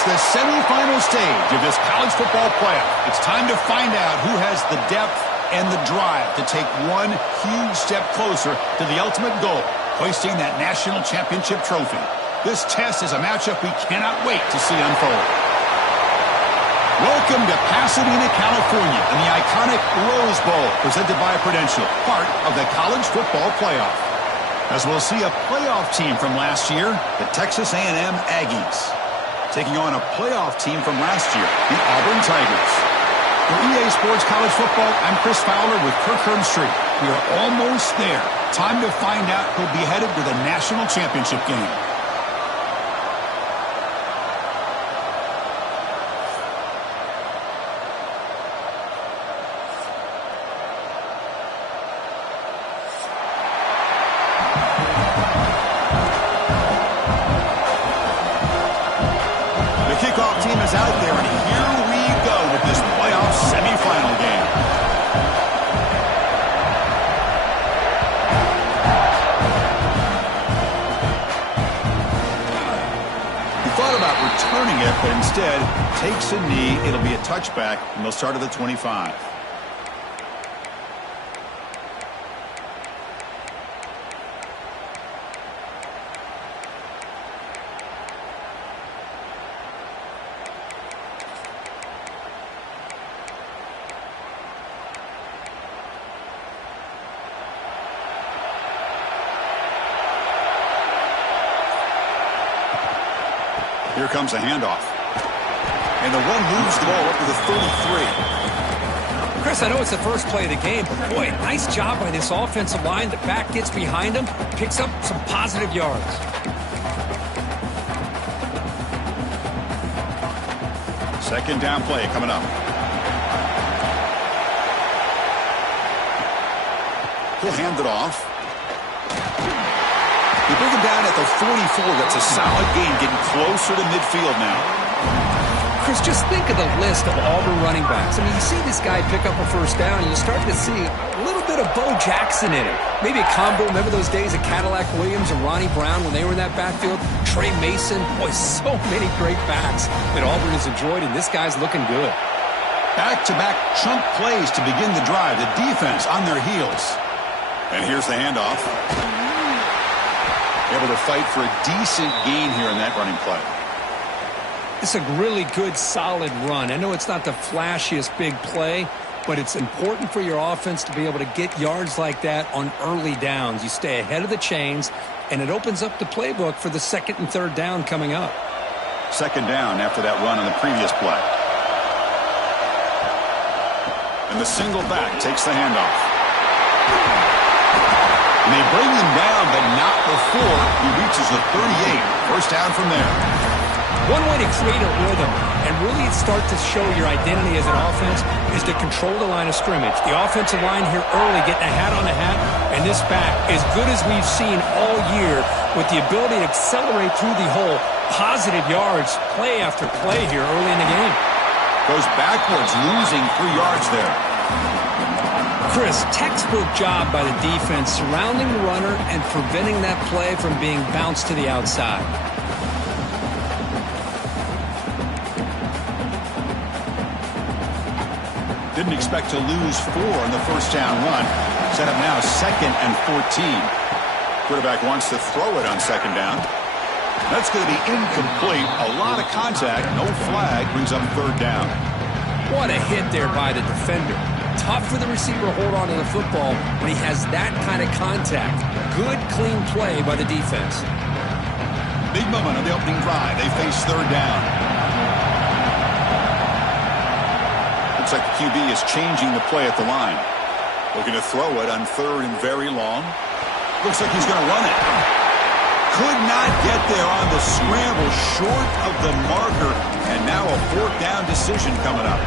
It's the semifinal stage of this college football playoff. It's time to find out who has the depth and the drive to take one huge step closer to the ultimate goal, hoisting that national championship trophy. This test is a matchup we cannot wait to see unfold. Welcome to Pasadena, California, and the iconic Rose Bowl, presented by Prudential, part of the college football playoff. As we'll see a playoff team from last year, the Texas A&M Aggies, taking on a playoff team from last year, the Auburn Tigers. For EA Sports College Football, I'm Chris Fowler with Kirk Herbstreit. We are almost there. Time to find out who'll be headed to the national championship game. Kickoff team is out there, and here we go with this playoff semifinal game. He thought about returning it, but instead takes a knee. It'll be a touchback, and they'll start at the 25. Here comes a handoff. And the run moves the ball up to the 33. Chris, I know it's the first play of the game, but boy, nice job by this offensive line. The back gets behind him, picks up some positive yards. Second down play coming up. He'll hand it off. They bring him down at the 44. That's a solid gain, getting closer to midfield now. Chris, just think of the list of Auburn running backs. I mean, you see this guy pick up a first down, and you start to see a little bit of Bo Jackson in it. Maybe a combo. Remember those days of Cadillac Williams and Ronnie Brown when they were in that backfield? Trey Mason. Boy, so many great backs that Auburn has enjoyed, and this guy's looking good. Back-to-back chunk plays to begin the drive. The defense on their heels. And here's the handoff. Able to fight for a decent gain here in that running play. It's a really good, solid run. I know it's not the flashiest big play, but it's important for your offense to be able to get yards like that on early downs. You stay ahead of the chains, and it opens up the playbook for the second and third down coming up. Second down after that run on the previous play. And the single back takes the handoff. And they bring him down, but not before he reaches the 38. First down from there. One way to create a rhythm and really start to show your identity as an offense is to control the line of scrimmage. The offensive line here early getting a hat on a hat, and this back, as good as we've seen all year, with the ability to accelerate through the hole, positive yards, play after play here early in the game. Goes backwards, losing 3 yards there. Chris, textbook job by the defense surrounding the runner and preventing that play from being bounced to the outside. Didn't expect to lose 4 on the first down run. Set up now 2nd and 14. Quarterback wants to throw it on second down. That's going to be incomplete. A lot of contact. No flag. Brings up third down. What a hit there by the defender. Tough for the receiver to hold on to the football when he has that kind of contact. Good, clean play by the defense. Big moment on the opening drive. They face third down. Looks like the QB is changing the play at the line. Looking to throw it on third and very long. Looks like he's going to run it. Could not get there on the scramble, short of the marker. And now a fourth down decision coming up.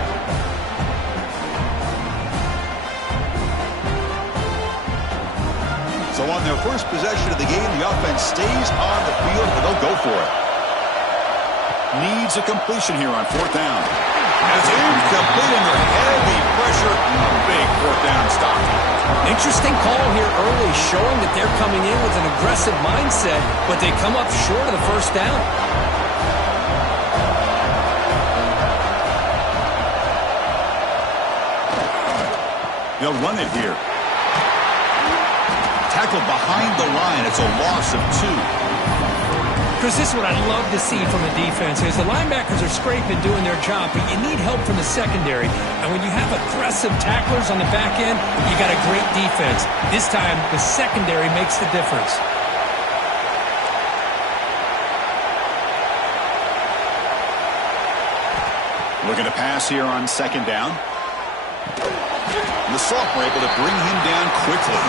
So on their first possession of the game, the offense stays on the field, but they'll go for it. Needs a completion here on fourth down. And it's incomplete under heavy pressure. A big fourth down stop. Interesting call here early, showing that they're coming in with an aggressive mindset, but they come up short of the first down. They'll run it here. Tackled behind the line. It's a loss of 2. Chris, this is what I'd love to see from a defense is the linebackers are scraping, doing their job, but you need help from the secondary. And when you have aggressive tacklers on the back end, you got a great defense. This time, the secondary makes the difference. Looking to pass here on second down. And the sophomore able to bring him down quickly.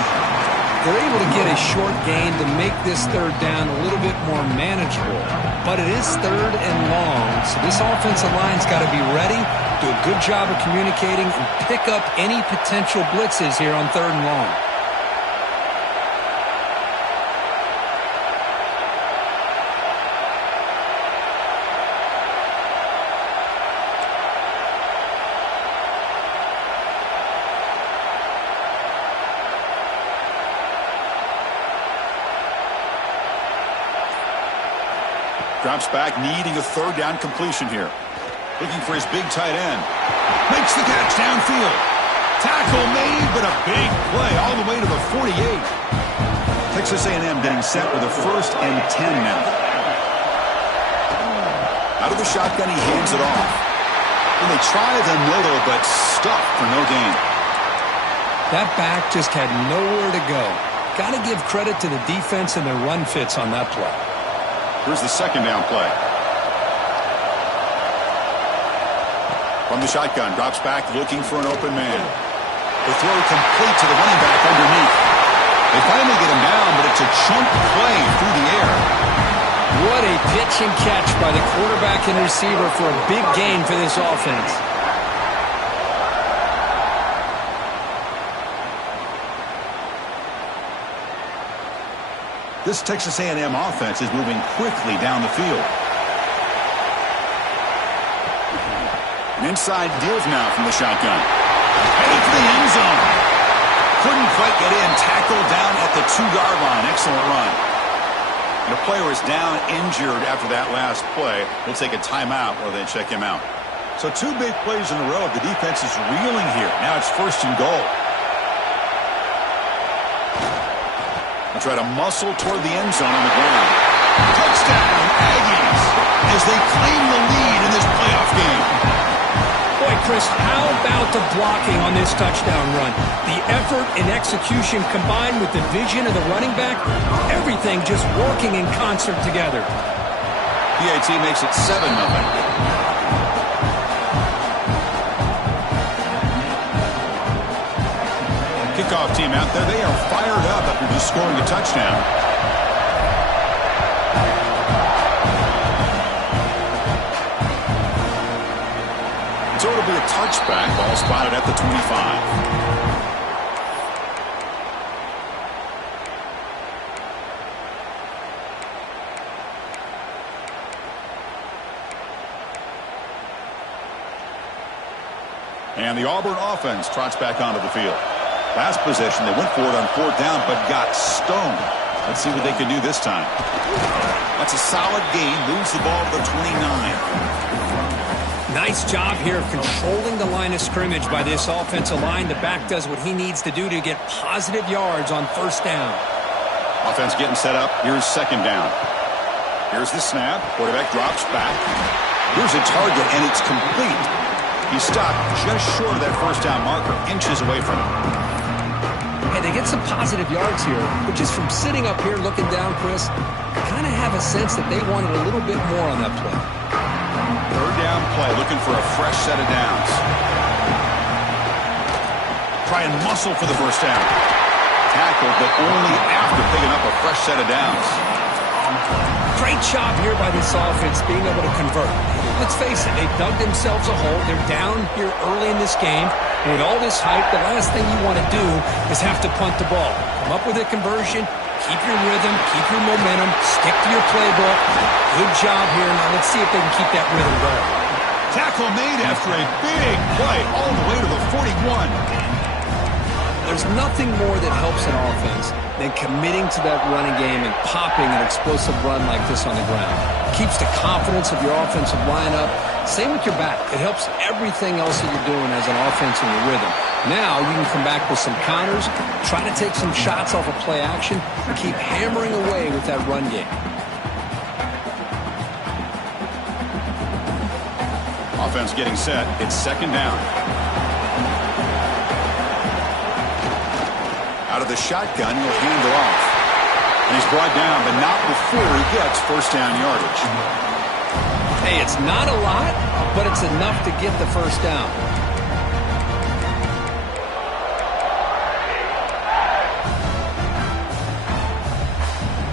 They're able to get a short gain to make this third down a little bit more manageable. But it is third and long, so this offensive line's got to be ready, do a good job of communicating, and pick up any potential blitzes here on third and long. Drops back, needing a third down completion here. Looking for his big tight end. Makes the catch downfield. Tackle made, but a big play all the way to the 48. Texas A&M getting set with a 1st and 10 now. Out of the shotgun, he hands it off. And they try the middle, but stuffed for no gain. That back just had nowhere to go. Got to give credit to the defense and their run fits on that play. Here's the second down play. From the shotgun, drops back looking for an open man. The throw complete to the running back underneath. They finally get him down, but it's a chunk play through the air. What a pitch and catch by the quarterback and receiver for a big gain for this offense. This Texas A&M offense is moving quickly down the field. An inside deals now from the shotgun. Headed for the end zone. Couldn't quite get in. Tackled down at the 2-yard line. Excellent run. The player is down injured after that last play. We'll take a timeout while they check him out. So 2 big plays in a row. The defense is reeling here. Now it's 1st and goal. They'll try to muscle toward the end zone on the ground. Touchdown, Aggies, as they claim the lead in this playoff game. Boy, Chris, how about the blocking on this touchdown run? The effort and execution combined with the vision of the running back, everything just working in concert together. PAT makes it 7-0. Kickoff team out there. They are fired up after just scoring a touchdown. So it'll be a touchback. Ball spotted at the 25. And the Auburn offense trots back onto the field. Last possession, they went for it on 4th down, but got stoned. Let's see what they can do this time. That's a solid gain. Moves the ball to the 29. Nice job here of controlling the line of scrimmage by this offensive line. The back does what he needs to do to get positive yards on 1st down. Offense getting set up. Here's 2nd down. Here's the snap. Quarterback drops back. Here's a target, and it's complete. He stopped just short of that 1st down marker, inches away from it. Hey, they get some positive yards here, but just from sitting up here looking down, Chris, I kind of have a sense that they wanted a little bit more on that play. 3rd down play, looking for a fresh set of downs. Try and muscle for the 1st down. Tackled, but only after picking up a fresh set of downs. Great job here by this offense being able to convert. Let's face it, they've dug themselves a hole. They're down here early in this game. And with all this hype, the last thing you want to do is have to punt the ball. Come up with a conversion, keep your rhythm, keep your momentum, stick to your playbook. Good job here. Now let's see if they can keep that rhythm going. Tackle made after a big play all the way to the 41. There's nothing more that helps an offense than committing to that running game and popping an explosive run like this on the ground. Keeps the confidence of your offensive lineup, Same with your back. It helps everything else that you're doing as an offense in your rhythm. Now you can come back with some counters, try to take some shots off of play action, and keep hammering away with that run game. Offense getting set. It's second down. Out of the shotgun, he'll hand it off. And he's brought down, but not before he gets first down yardage. Hey, it's not a lot, but it's enough to get the first down.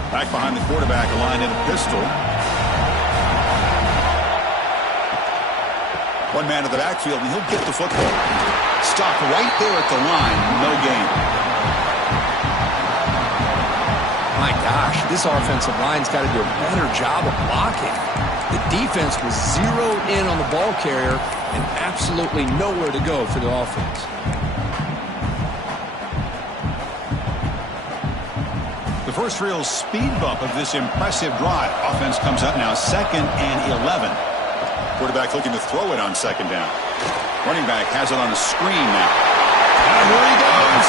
Back behind the quarterback, aligned in a pistol. One man to the backfield, and he'll get the football. Stopped right there at the line, no gain. My gosh, this offensive line's got to do a better job of blocking. The defense was zeroed in on the ball carrier and absolutely nowhere to go for the offense. The first real speed bump of this impressive drive. Offense comes up now, 2nd and 11. Quarterback looking to throw it on second down. Running back has it on a screen now. And here he goes.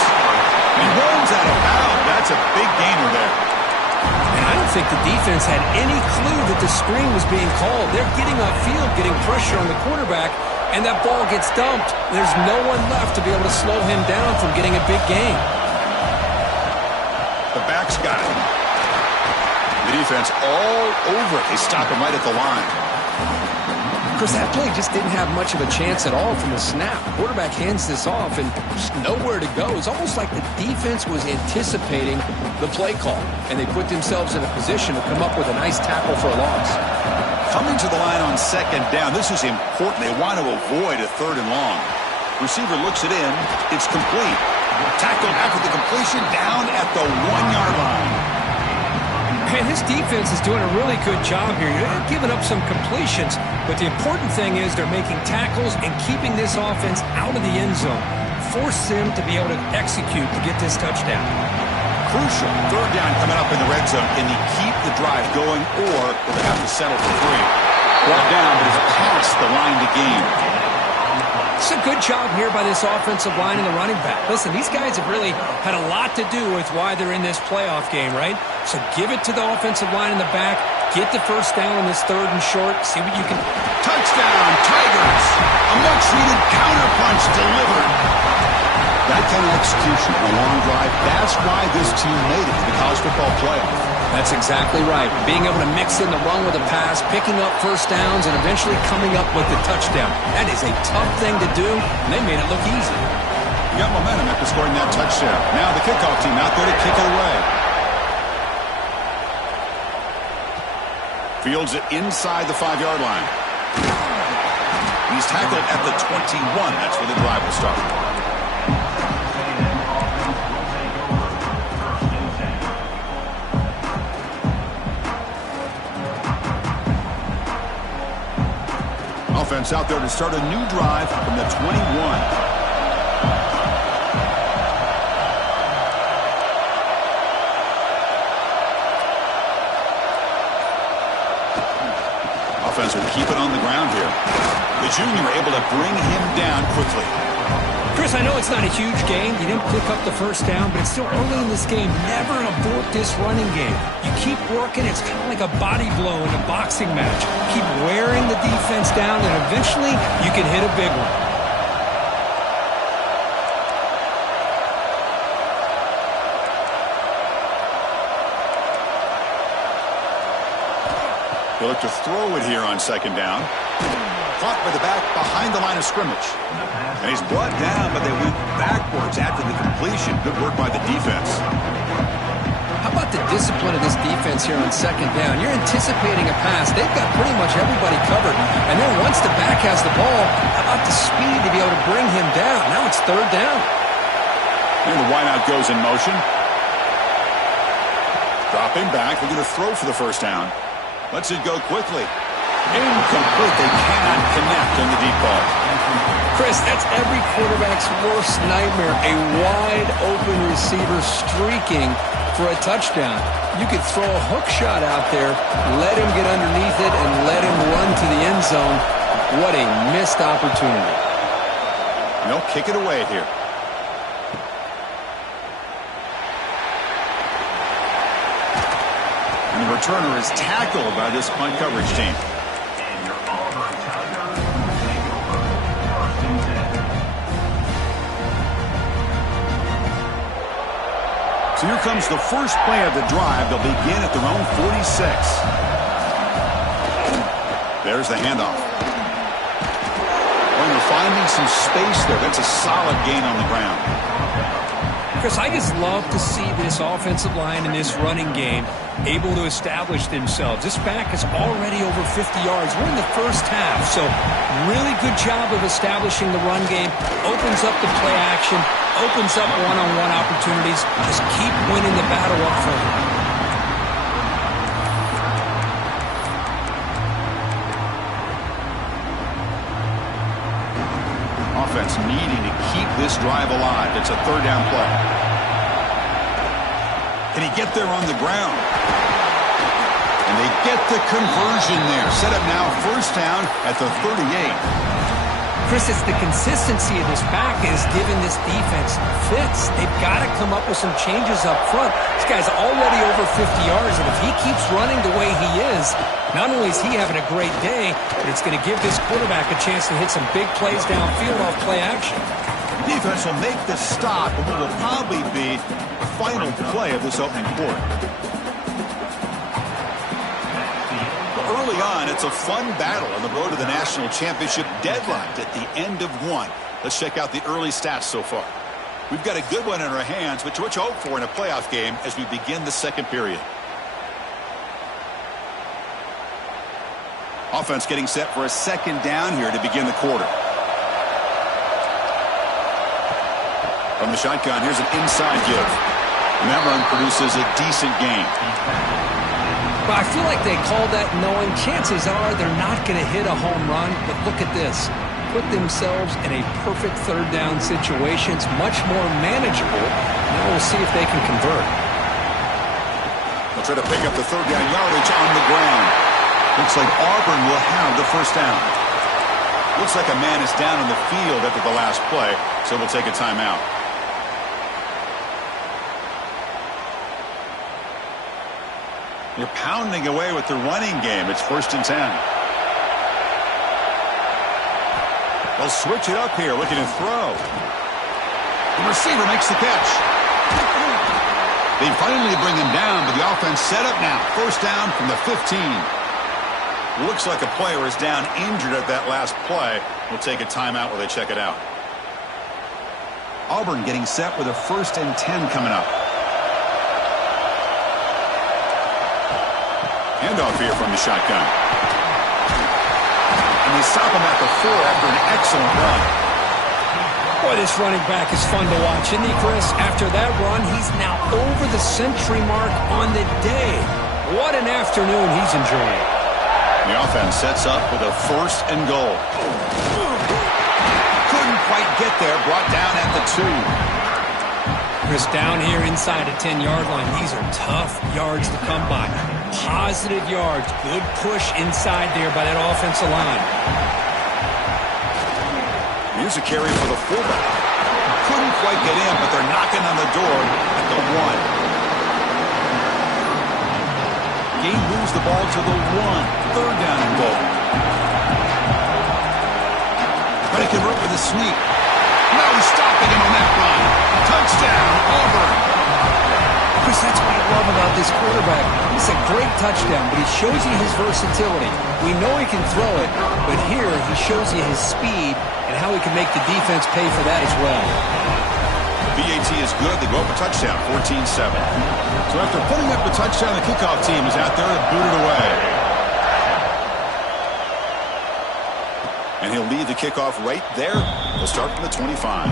He runs out of bounds. That's a big gainer there. And I don't think the defense had any clue that the screen was being called. They're getting upfield, getting pressure on the quarterback, and that ball gets dumped. There's no one left to be able to slow him down from getting a big gain. The back's got it. The defense all over it. They stop him right at the line. Chris, that play just didn't have much of a chance at all from the snap. Quarterback hands this off and just nowhere to go. It's almost like the defense was anticipating the play call, and they put themselves in a position to come up with a nice tackle for a loss. Coming to the line on second down. This is important. They want to avoid a 3rd and long. Receiver looks it in. It's complete. Tackled after the completion down at the 1-yard line. Man, this defense is doing a really good job here. They're giving up some completions, but the important thing is they're making tackles and keeping this offense out of the end zone. Force them to be able to execute to get this touchdown. Crucial. 3rd down coming up in the red zone. Can he keep the drive going, or will they have to settle for 3? Brought down, but he's past the line to gain. It's a good job here by this offensive line and the running back. Listen, these guys have really had a lot to do with why they're in this playoff game, right? So give it to the offensive line in the back. Get the first down on this 3rd and short. See what you can... Touchdown, Tigers! A much-needed counterpunch delivered. That kind of execution, a long drive, that's why this team made it to the college football playoff. That's exactly right. Being able to mix in the run with a pass, picking up first downs, and eventually coming up with the touchdown. That is a tough thing to do, and they made it look easy. You got momentum after scoring that touchdown. Now the kickoff team out there to kick it away. Fields it inside the 5-yard line. He's tackled at the 21. That's where the drive will start. Offense out there to start a new drive from the 21. Offense will keep it on the ground here. The junior able to bring him down quickly. Chris, I know it's not a huge game. You didn't pick up the first down, but it's still early in this game. Never abort this running game. You keep working. It's kind of like a body blow in a boxing match. Keep wearing the defense down, and eventually you can hit a big one. They'll look to throw it here on second down. Caught by the back behind the line of scrimmage. And he's brought down, but they went backwards after the completion. Good work by the defense. How about the discipline of this defense here on second down? You're anticipating a pass. They've got pretty much everybody covered. And then once the back has the ball, how about the speed to be able to bring him down? Now it's 3rd down. And the wideout goes in motion. Dropping back, looking to throw for the first down. Lets it go quickly. Incomplete. They cannot connect on the deep ball. Chris, that's every quarterback's worst nightmare. A wide-open receiver streaking for a touchdown. You could throw a hook shot out there, let him get underneath it, and let him run to the end zone. What a missed opportunity. They'll kick it away here. And the returner is tackled by this punt coverage team. So here comes the first play of the drive. They'll begin at their own 46. There's the handoff. When they're finding some space there, that's a solid gain on the ground. Chris, I just love to see this offensive line in this running game able to establish themselves. This back is already over 50 yards. We're in the first half, so really good job of establishing the run game. Opens up the play action, opens up one-on-one opportunities. Just keep winning the battle up front. Offense needing to keep this drive alive. It's a third down play. Can he get there on the ground? And they get the conversion there. Set up now first down at the 38. Chris, it's the consistency of this back is giving this defense fits. They've got to come up with some changes up front. This guy's already over 50 yards, and if he keeps running the way he is, not only is he having a great day, but it's going to give this quarterback a chance to hit some big plays downfield off play action. Defense will make the stop, and what will probably be the final play of this opening quarter. Early on, it's a fun battle on the road to the national championship, deadlocked at the end of one. Let's check out the early stats so far. We've got a good one in our hands, but what you hope for in a playoff game as we begin the second period. Offense getting set for a second down here to begin the quarter. From the shotgun, here's an inside give. And that run produces a decent gain. Well, I feel like they called that knowing chances are they're not going to hit a home run, but look at this. Put themselves in a perfect third down situation. It's much more manageable. Now we'll see if they can convert. They'll try to pick up the third down yardage on the ground. Looks like Auburn will have the first down. Looks like a man is down on the field after the last play, so we'll take a timeout. They're pounding away with the running game. It's 1st and 10. They'll switch it up here, looking to throw. The receiver makes the catch. They finally bring him down, but the offense set up now. First down from the 15. Looks like a player is down injured at that last play. We'll take a timeout while they check it out. Auburn getting set with a 1st and 10 coming up. Handoff here from the shotgun. And they stop him at the 4 after an excellent run. Boy, this running back is fun to watch, isn't he, Chris? After that run, he's now over the century mark on the day. What an afternoon he's enjoying. The offense sets up with a 1st and goal. Couldn't quite get there, brought down at the 2. Chris, down here inside the 10-yard line, these are tough yards to come by. Positive yards, good push inside there by that offensive line. Here's a carry for the fullback. Couldn't quite get in, but they're knocking on the door at the 1. Gain moves the ball to the 1. Third down and goal. Trying to convert with a sneak. No stopping him on that run. Touchdown, Auburn. Chris, that's what I love about this quarterback. It's a great touchdown, but he shows you his versatility. We know he can throw it, but here he shows you his speed and how he can make the defense pay for that as well. BAT is good. They go up a touchdown, 14-7. So after putting up a touchdown, the kickoff team is out there to boot it away. And he'll lead the kickoff right there. They'll start from the 25.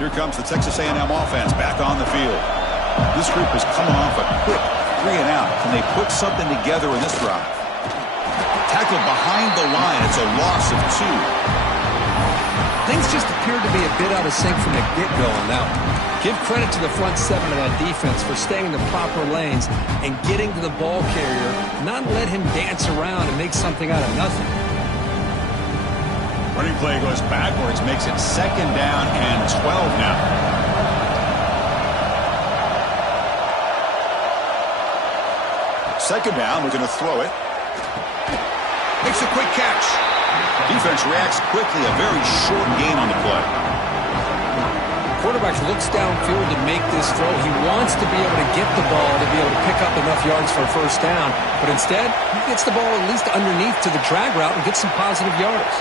Here comes the Texas A&M offense back on the field. This group is coming off a quick 3 and out. Can they put something together in this drive? Tackled behind the line. It's a loss of 2. Things just appeared to be a bit out of sync from the get-go on that one. Give credit to the front 7 of that defense for staying in the proper lanes and getting to the ball carrier, not let him dance around and make something out of nothing. Running play goes backwards, makes it 2nd down and 12 now. Second down, we're going to throw it. Makes a quick catch. Defense reacts quickly, a very short gain on the play. Quarterback looks downfield to make this throw. He wants to be able to get the ball to be able to pick up enough yards for a first down, but instead, he gets the ball at least underneath to the drag route and gets some positive yards.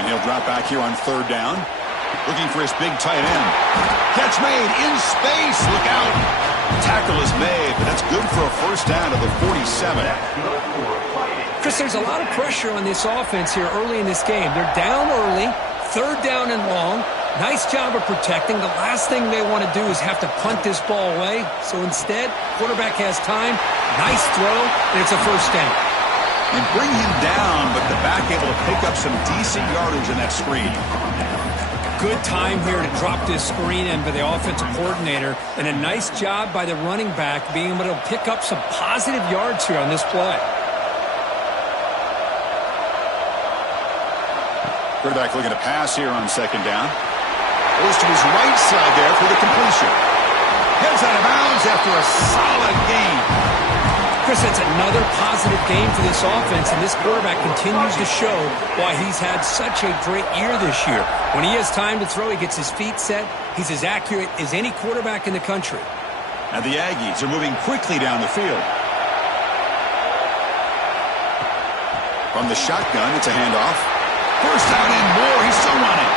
And he'll drop back here on 3rd down, looking for his big tight end. Catch made in space. Look out. Tackle is made, but that's good for a first down to the 47. Chris, there's a lot of pressure on this offense here early in this game. They're down early, 3rd down and long. Nice job of protecting. The last thing they want to do is have to punt this ball away. So instead, quarterback has time. Nice throw, and it's a first down. And bring him down, but the back able to pick up some decent yardage in that screen. Good time here to drop this screen in by the offensive coordinator, and a nice job by the running back being able to pick up some positive yards here on this play. Quarterback looking to pass here on 2nd down. Goes to his right side there for the completion. Heads out of bounds after a solid game. Chris, it's another positive game for this offense, and this quarterback continues to show why he's had such a great year this year. When he has time to throw, he gets his feet set. He's as accurate as any quarterback in the country. And the Aggies are moving quickly down the field. From the shotgun, it's a handoff. First down and more. He's still running.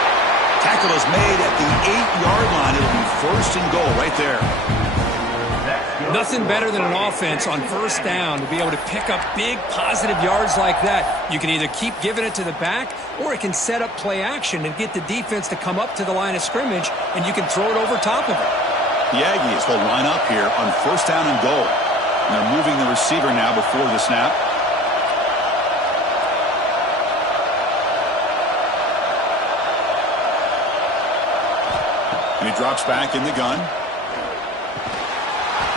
Tackle is made at the 8-yard line. It'll be 1st and goal right there. Nothing better than an offense on 1st down to be able to pick up big positive yards like that. You can either keep giving it to the back, or it can set up play action and get the defense to come up to the line of scrimmage, and you can throw it over top of it. The Aggies will line up here on 1st down and goal. And they're moving the receiver now before the snap. And he drops back in the gun.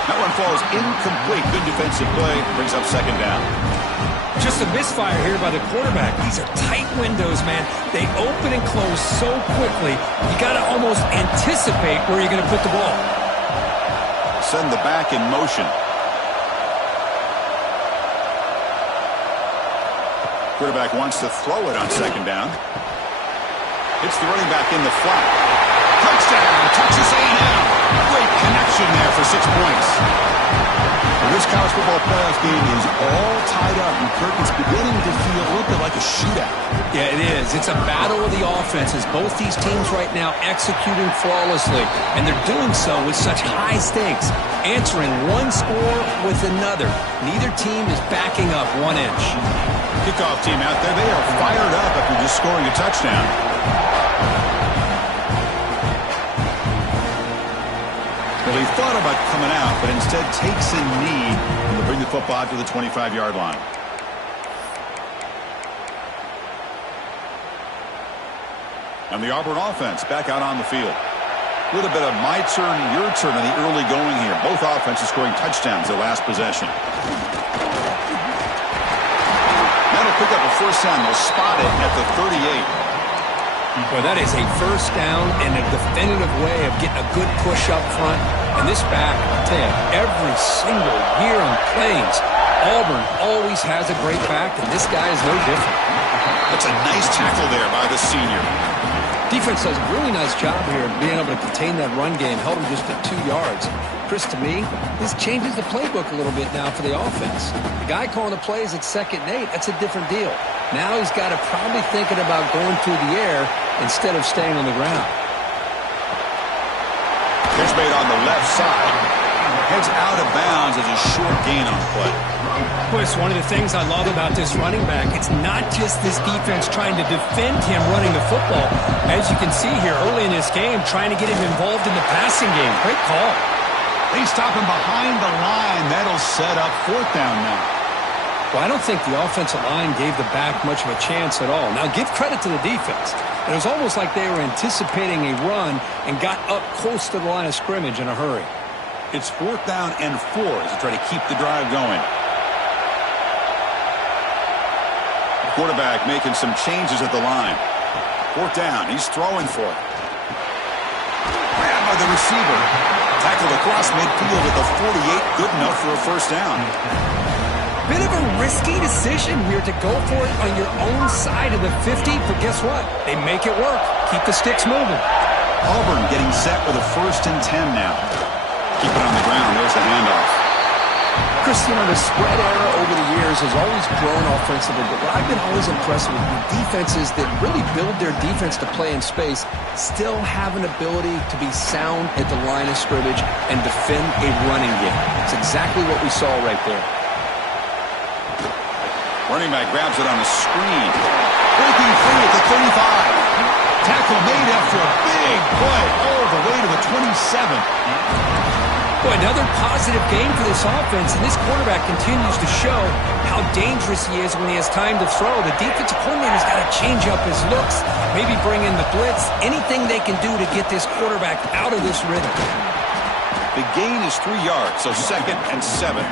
That one falls incomplete. Good defensive play. Brings up 2nd down. Just a misfire here by the quarterback. These are tight windows, man. They open and close so quickly. You got to almost anticipate where you're going to put the ball. Send the back in motion. Quarterback wants to throw it on 2nd down. Hits the running back in the flat. Touchdown, Texas A&M. Great connection there for 6 points. Well, this college football playoff game is all tied up, and Kirk, it's beginning to feel a little bit like a shootout. Yeah, it is. It's a battle of the offenses. Both these teams right now executing flawlessly, and they're doing so with such high stakes, answering one score with another. Neither team is backing up 1 inch. Kickoff team out there, they are fired up after just scoring a touchdown. Well, he thought about coming out, but instead takes a knee to bring the football out to the 25-yard line. And the Auburn offense back out on the field. A little bit of my turn, your turn in the early going here. Both offenses scoring touchdowns their last possession. That'll pick up a first down. They'll spot it at the 38. Well, that is a first down and a definitive way of getting a good push up front. And this back, I'll tell you, every single year on plays, Auburn always has a great back, and this guy is no different. That's a nice tackle there by the senior. Defense does a really nice job here of being able to contain that run game, held him just at 2 yards. Chris, to me, this changes the playbook a little bit now for the offense. The guy calling the plays at 2nd and 8, that's a different deal. Now he's got to probably thinking about going through the air instead of staying on the ground. Pitch made on the left side. Heads out of bounds as a short gain on the play. Chris, one of the things I love about this running back, it's not just this defense trying to defend him running the football. As you can see here early in this game, trying to get him involved in the passing game. Great call. They stop him behind the line. That'll set up 4th down now. Well, I don't think the offensive line gave the back much of a chance at all. Now, give credit to the defense. It was almost like they were anticipating a run and got up close to the line of scrimmage in a hurry. It's 4th down and 4 as they try to keep the drive going. Quarterback making some changes at the line. 4th down. He's throwing for it. Grabbed by the receiver. Tackled across midfield at the 48. Good enough for a 1st down. Bit of a risky decision here to go for it on your own side of the 50, but guess what? They make it work. Keep the sticks moving. Auburn getting set with a 1st and 10 now. Keep it on the ground. There's the handoff. Chris, the spread era over the years has always grown offensively, but what I've been always impressed with the defenses that really build their defense to play in space still have an ability to be sound at the line of scrimmage and defend a running game. It's exactly what we saw right there. Running back grabs it on the screen. Breaking free at the 35. Tackle made after a big play all the way to the 27. Boy, another positive game for this offense, and this quarterback continues to show how dangerous he is when he has time to throw. The defensive coordinator's got to change up his looks, maybe bring in the blitz, anything they can do to get this quarterback out of this rhythm. The gain is 3 yards, so 2nd and 7.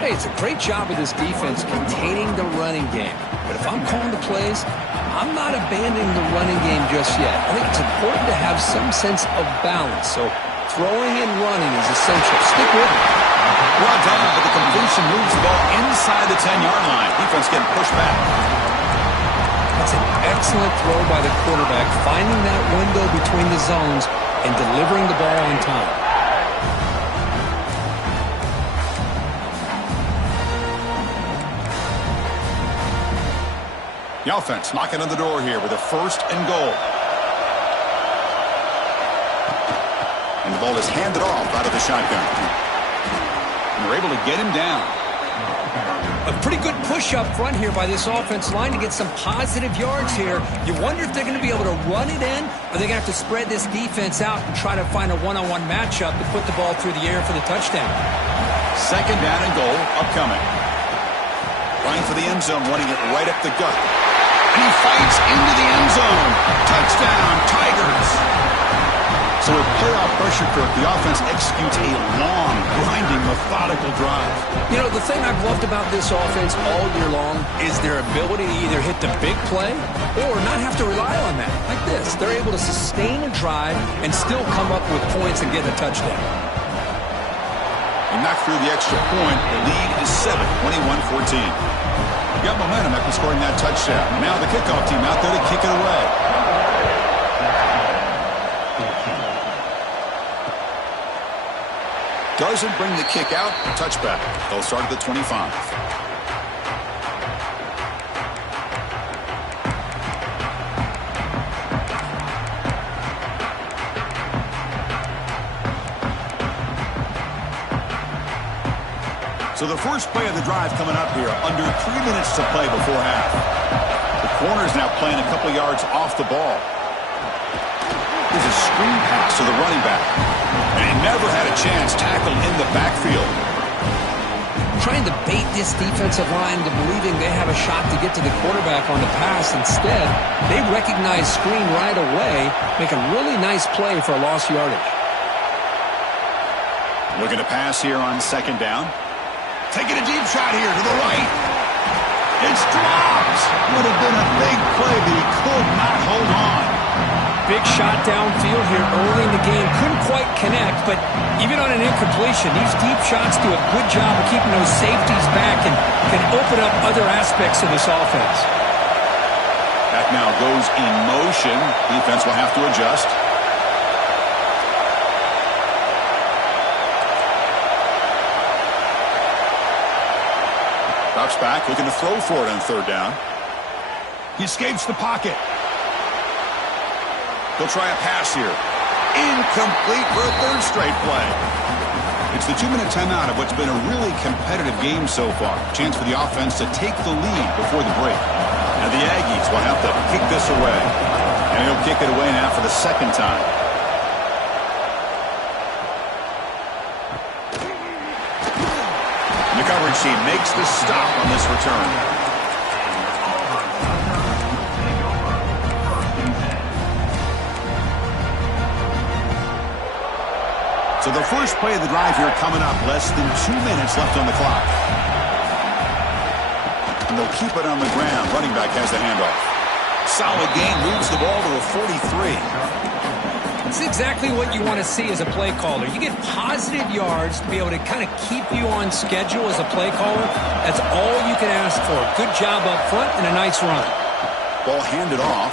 Hey, it's a great job of this defense containing the running game. But if I'm calling the plays, I'm not abandoning the running game just yet. I think it's important to have some sense of balance. So throwing and running is essential. Stick with it. Well done, but the completion moves the ball inside the 10-yard line. Defense getting pushed back. That's an excellent throw by the quarterback, finding that window between the zones and delivering the ball on time. The offense knocking on the door here with a 1st and goal. And the ball is handed off out of the shotgun. And they're able to get him down. A pretty good push up front here by this offense line to get some positive yards here. You wonder if they're going to be able to run it in, or they're going to have to spread this defense out and try to find a one-on-one matchup to put the ball through the air for the touchdown. 2nd down and goal upcoming. Running for the end zone, running it right up the gut. And he fights into the end zone. Touchdown, Tigers. So with playoff pressure, Kirk, the offense executes a long, grinding, methodical drive. You know, the thing I've loved about this offense all year long is their ability to either hit the big play or not have to rely on that. Like this. They're able to sustain a drive and still come up with points and get a touchdown. He knocked through the extra point. The lead is 7, 21-14. Got momentum after scoring that touchdown. Now the kickoff team out there to kick it away. Doesn't bring the kick out. Touchback. They'll start at the 25. So the first play of the drive coming up here, under 3 minutes to play before half. The corner's now playing a couple yards off the ball. There's a screen pass to the running back. And he never had a chance, tackled in the backfield. Trying to bait this defensive line to believing they have a shot to get to the quarterback on the pass. Instead, they recognize screen right away, make a really nice play for a lost yardage. Looking to pass here on 2nd down. Taking a deep shot here to the right. It's dropped. Would have been a big play, but he could not hold on. Big shot downfield here early in the game. Couldn't quite connect, but even on an incompletion, these deep shots do a good job of keeping those safeties back and can open up other aspects of this offense. Back now goes in motion. Defense will have to adjust. Drops back, looking to throw for it on 3rd down. He escapes the pocket. He'll try a pass here. Incomplete for a 3rd straight play. It's the 2-minute timeout of what's been a really competitive game so far. Chance for the offense to take the lead before the break. Now the Aggies will have to kick this away. And he'll kick it away now for the 2nd time. She makes the stop on this return. So the first play of the drive here coming up. Less than 2 minutes left on the clock. And they'll keep it on the ground. Running back has the handoff. Solid gain, moves the ball to a 43. It's exactly what you want to see as a play caller. You get positive yards to be able to kind of keep you on schedule as a play caller. That's all you can ask for. Good job up front and a nice run. Ball handed off.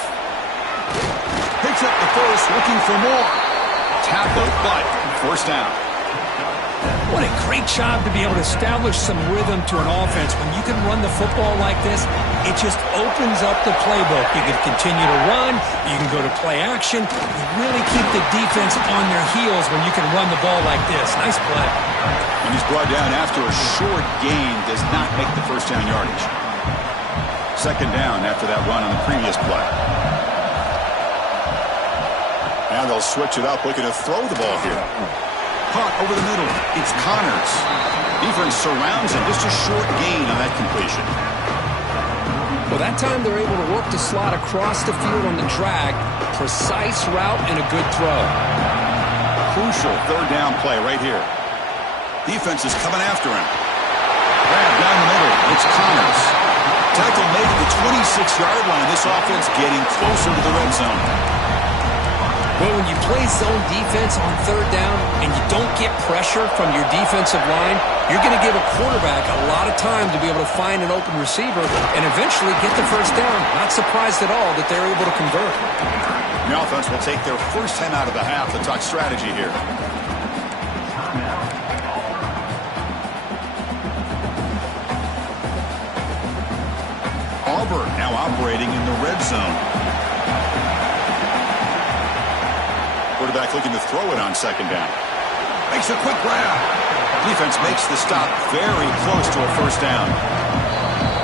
Picks up the first, looking for more. Tackled, but first down. What a great job to be able to establish some rhythm to an offense. When you can run the football like this, it just opens up the playbook. You can continue to run. You can go to play action. You really keep the defense on their heels when you can run the ball like this. Nice play. And he's brought down after a short gain. Does not make the first down yardage. Second down after that run on the previous play. Now they'll switch it up, looking to throw the ball here. Caught over the middle. It's Connors. Defense surrounds him. Just a short gain on that completion. Well, that time they're able to work the slot across the field on the drag. Precise route and a good throw. Crucial third down play right here. Defense is coming after him. Grab down the middle. It's Connors. Tackle made at the 26-yard line. This offense getting closer to the red zone. Well, when you play zone defense on third down and you don't get pressure from your defensive line, you're going to give a quarterback a lot of time to be able to find an open receiver and eventually get the first down. Not surprised at all that they're able to convert. The offense will take their first time out of the half to talk strategy here. Auburn now operating in the red zone. Quarterback looking to throw it on second down. Makes a quick grab. Defense makes the stop very close to a first down.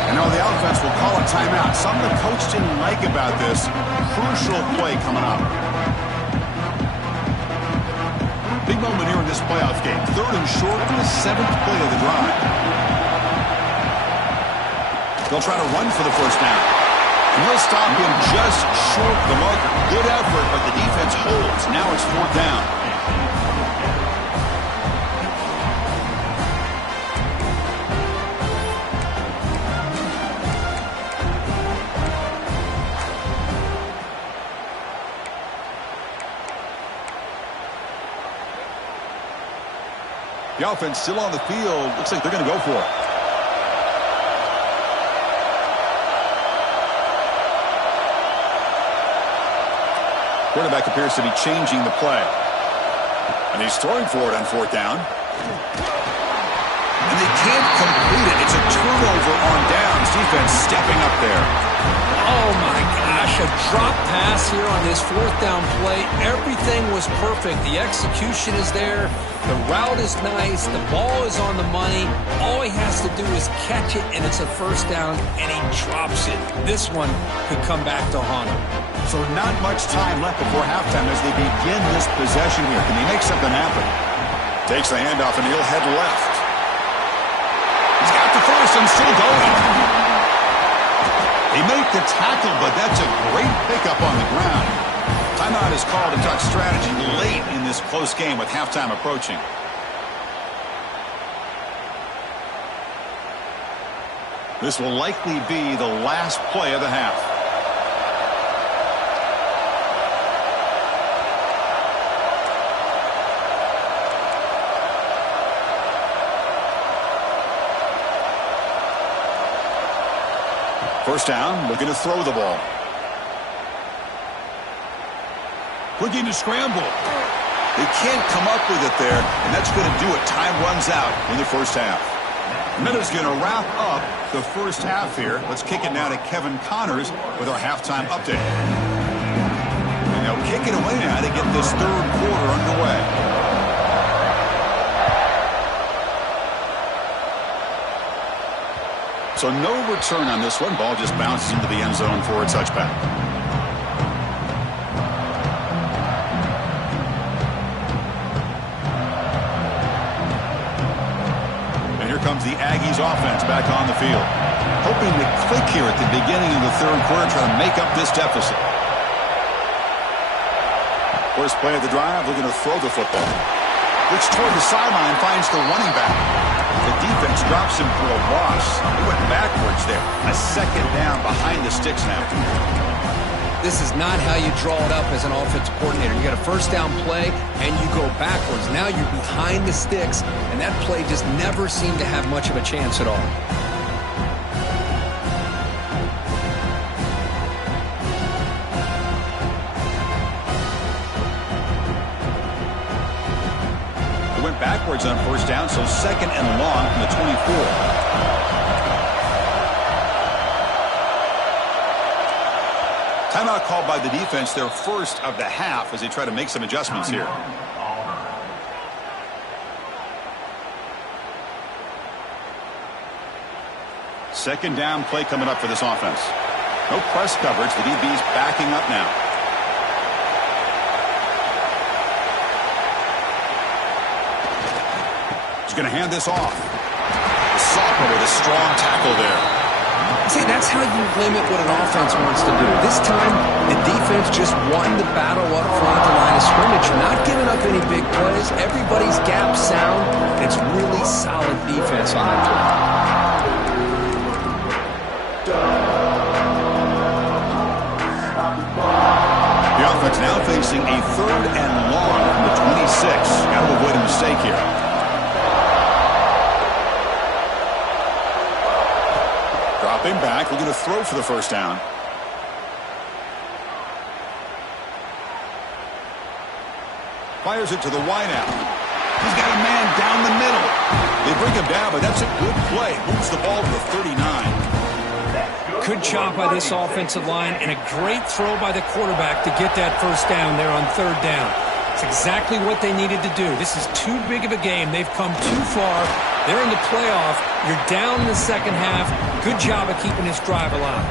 And now the offense will call a timeout. Something the coach didn't like about this. Crucial play coming up. Big moment here in this playoff game. Third and short on the 7th play of the drive. They'll try to run for the first down. And he'll stop him just short of the marker. Good effort, but the defense holds. Now it's fourth down. The offense still on the field. Looks like they're going to go for it. Quarterback appears to be changing the play. And he's throwing for it on fourth down. And they can't complete it. It's a turnover on downs. Defense stepping up there. Oh, my gosh. A drop pass here on this fourth down play. Everything was perfect. The execution is there. The route is nice. The ball is on the money. All he has to do is catch it, and it's a first down, and he drops it. This one could come back to haunt him. So not much time left before halftime as they begin this possession here. Can he make something happen? Takes the handoff, and he'll head left. He's got the first and still going. He made the tackle, but that's a great pickup on the ground. Timeout is called to talk strategy late in this close game with halftime approaching. This will likely be the last play of the half. First down, looking to throw the ball. Looking to scramble. They can't come up with it there, and that's going to do it. Time runs out in the first half. And that is going to wrap up the first half here. Let's kick it now to Kevin Connors with our halftime update. And they'll kick it away now to get this third quarter underway. So no return on this one. Ball just bounces into the end zone for a touchback. brings the Aggies offense back on the field. Hoping to click here at the beginning of the third quarter, trying to make up this deficit. First play of the drive, looking to throw the football. Looks toward the sideline, finds the running back. The defense drops him for a loss. He went backwards there. A second down behind the sticks now. This is not how you draw it up as an offensive coordinator. You got a first down play, and you go backwards. Now you're behind the sticks, and that play just never seemed to have much of a chance at all. He went backwards on first down, so second and long from the 24. Timeout called by the defense, their first of the half, as they try to make some adjustments here. Second down play coming up for this offense. No press coverage. The DB's backing up now. He's going to hand this off. Sophomore with a strong tackle there. See, that's how you limit what an offense wants to do. This time, the defense just won the battle up front at the line of scrimmage. You're not giving up any big plays. Everybody's gap sound. It's really solid defense on that play. The offense now facing a third and long from the 26. Got to avoid a mistake here. Dropping back, looking to throw for the first down. Fires it to the wideout. He's got a man down the middle. They bring him down, but that's a good play. Moves the ball to the 39. Good job by this offensive line, and a great throw by the quarterback to get that first down there on third down. It's exactly what they needed to do. This is too big of a game. They've come too far. They're in the playoff. You're down in the second half. Good job of keeping this drive alive.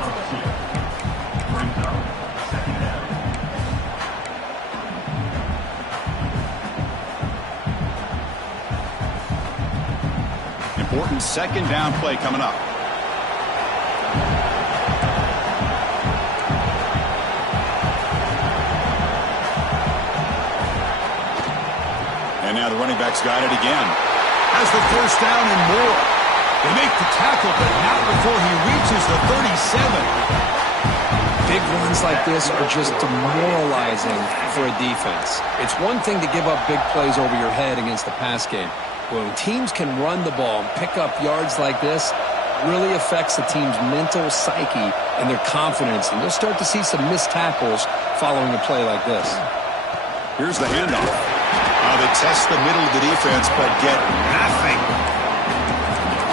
Important second down play coming up. And now the running back's got it again. Has the first down and more. They make the tackle, but not before he reaches the 37. Big runs like this are just demoralizing for a defense. It's one thing to give up big plays over your head against the pass game. When teams can run the ball and pick up yards like this, it really affects the team's mental psyche and their confidence. And you'll start to see some missed tackles following a play like this. Here's the handoff. They test the middle of the defense, but get nothing.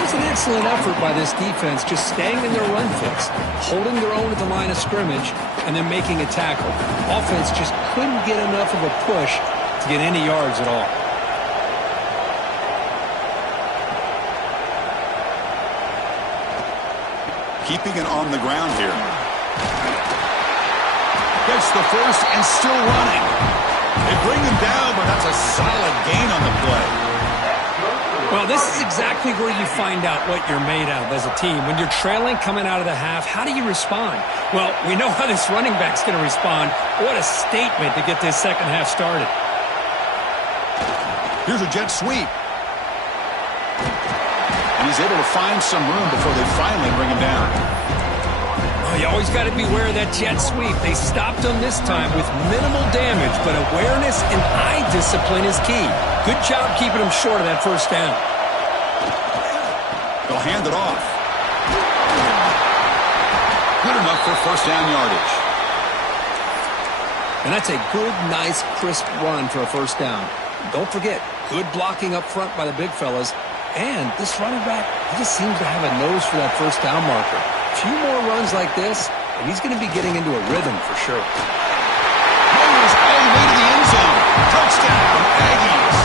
It was an excellent effort by this defense, just staying in their run fits, holding their own at the line of scrimmage, and then making a tackle. Offense just couldn't get enough of a push to get any yards at all. Keeping it on the ground here. Gets the first and still running. They bring him down, but that's a solid gain on the play. Well, this is exactly where you find out what you're made of as a team. When you're trailing coming out of the half, how do you respond? Well, we know how this running back's going to respond. What a statement to get this second half started. Here's a jet sweep. And he's able to find some room before they finally bring him down. Oh, you always got to beware of that jet sweep. They stopped him this time with minimal damage, but awareness and eye discipline is key. Good job keeping him short of that first down. They'll hand it off. Good enough for first down yardage. And that's a good, nice, crisp run for a first down. Don't forget, good blocking up front by the big fellas. And this running back, he just seems to have a nose for that first down marker. A few more runs like this, and he's going to be getting into a rhythm for sure. Goes all the way to the end zone. Touchdown, Aggies.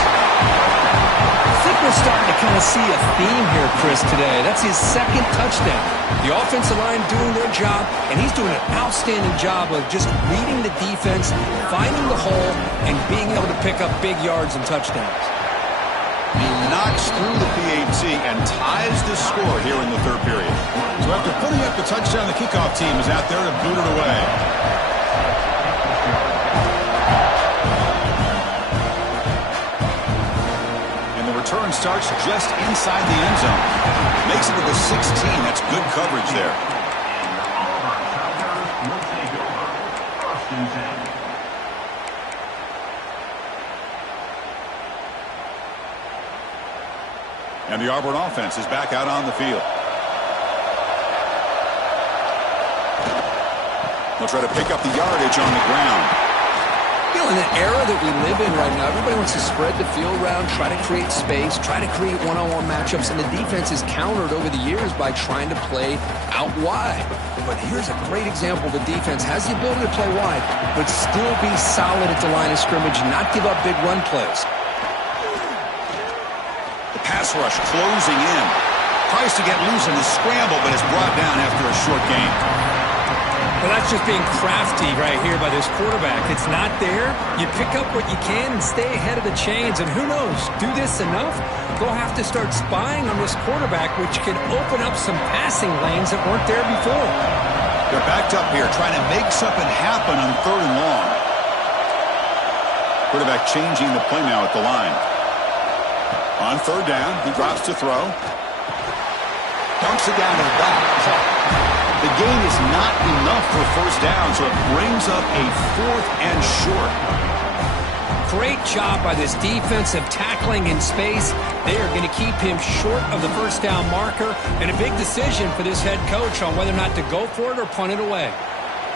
I think we're starting to kind of see a theme here, Chris, today. That's his second touchdown. The offensive line doing their job, and he's doing an outstanding job of just reading the defense, finding the hole, and being able to pick up big yards and touchdowns. He knocks through the PAT and ties the score here in the third period. So after putting up the touchdown, the kickoff team is out there to boot it away. And the return starts just inside the end zone. Makes it to the 16. That's good coverage there. And the Auburn offense is back out on the field. They'll try to pick up the yardage on the ground. You know, in the era that we live in right now, everybody wants to spread the field around, try to create space, try to create one-on-one matchups, and the defense is countered over the years by trying to play out wide. But here's a great example. The defense has the ability to play wide, but still be solid at the line of scrimmage and not give up big run plays. Pass rush closing in. Tries to get loose in the scramble, but is brought down after a short gain. Well, that's just being crafty right here by this quarterback. It's not there. You pick up what you can and stay ahead of the chains. And who knows, do this enough, they'll have to start spying on this quarterback, which can open up some passing lanes that weren't there before. They're backed up here, trying to make something happen on 3rd and long. Quarterback changing the play now at the line. On 3rd down, he drops to throw. Dumps it down to the back. The gain is not enough for 1st down, so it brings up a 4th and short. Great job by this defensive tackling in space. They are going to keep him short of the 1st down marker, and a big decision for this head coach on whether or not to go for it or punt it away.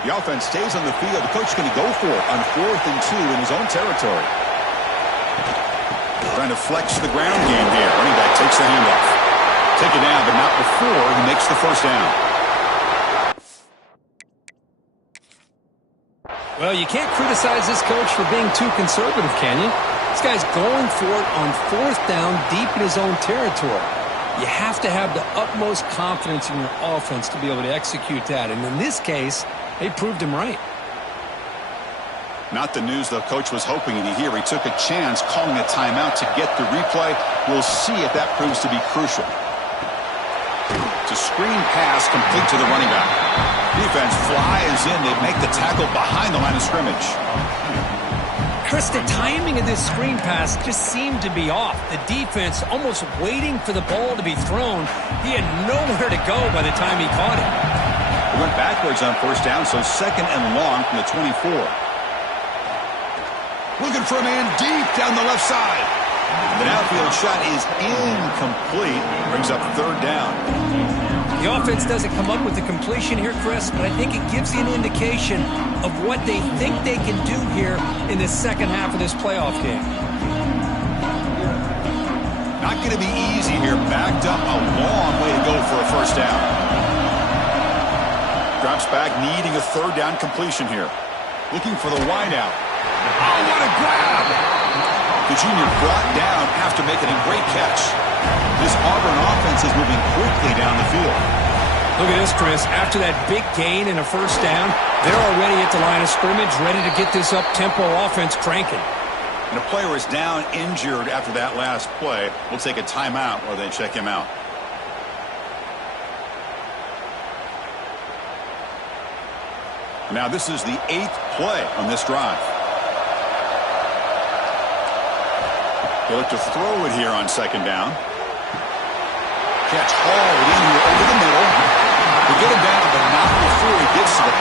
The offense stays on the field. The coach is going to go for it on 4th and 2 in his own territory. Trying to flex the ground game here. Running back takes the handoff. Take it down, but not before he makes the 1st down. Well, you can't criticize this coach for being too conservative, can you? This guy's going for it on 4th down deep in his own territory. You have to have the utmost confidence in your offense to be able to execute that. And in this case, they proved him right. Not the news the coach was hoping to hear. He took a chance calling a timeout to get the replay. We'll see if that proves to be crucial. It's a screen pass complete to the running back. Defense flies in. They make the tackle behind the line of scrimmage. Chris, the timing of this screen pass just seemed to be off. The defense almost waiting for the ball to be thrown. He had nowhere to go by the time he caught it. He went backwards on 1st down, so 2nd and long from the 24. Looking for a man deep down the left side. The downfield shot is incomplete. Brings up 3rd down. The offense doesn't come up with the completion here, Chris, but I think it gives you an indication of what they think they can do here in the second half of this playoff game. Not going to be easy here. Backed up a long way to go for a 1st down. Drops back, needing a 3rd down completion here. Looking for the wideout. Oh, what a grab! The junior brought down after making a great catch. This Auburn offense is moving quickly down the field. Look at this, Chris. After that big gain and a 1st down, they're already at the line of scrimmage, ready to get this up-tempo offense cranking. And a player is down injured after that last play. We'll take a timeout while they check him out. Now this is the 8th play on this drive. They look to throw it here on 2nd down. Catch hauled in here over the middle. They get him down, but not before he gets to the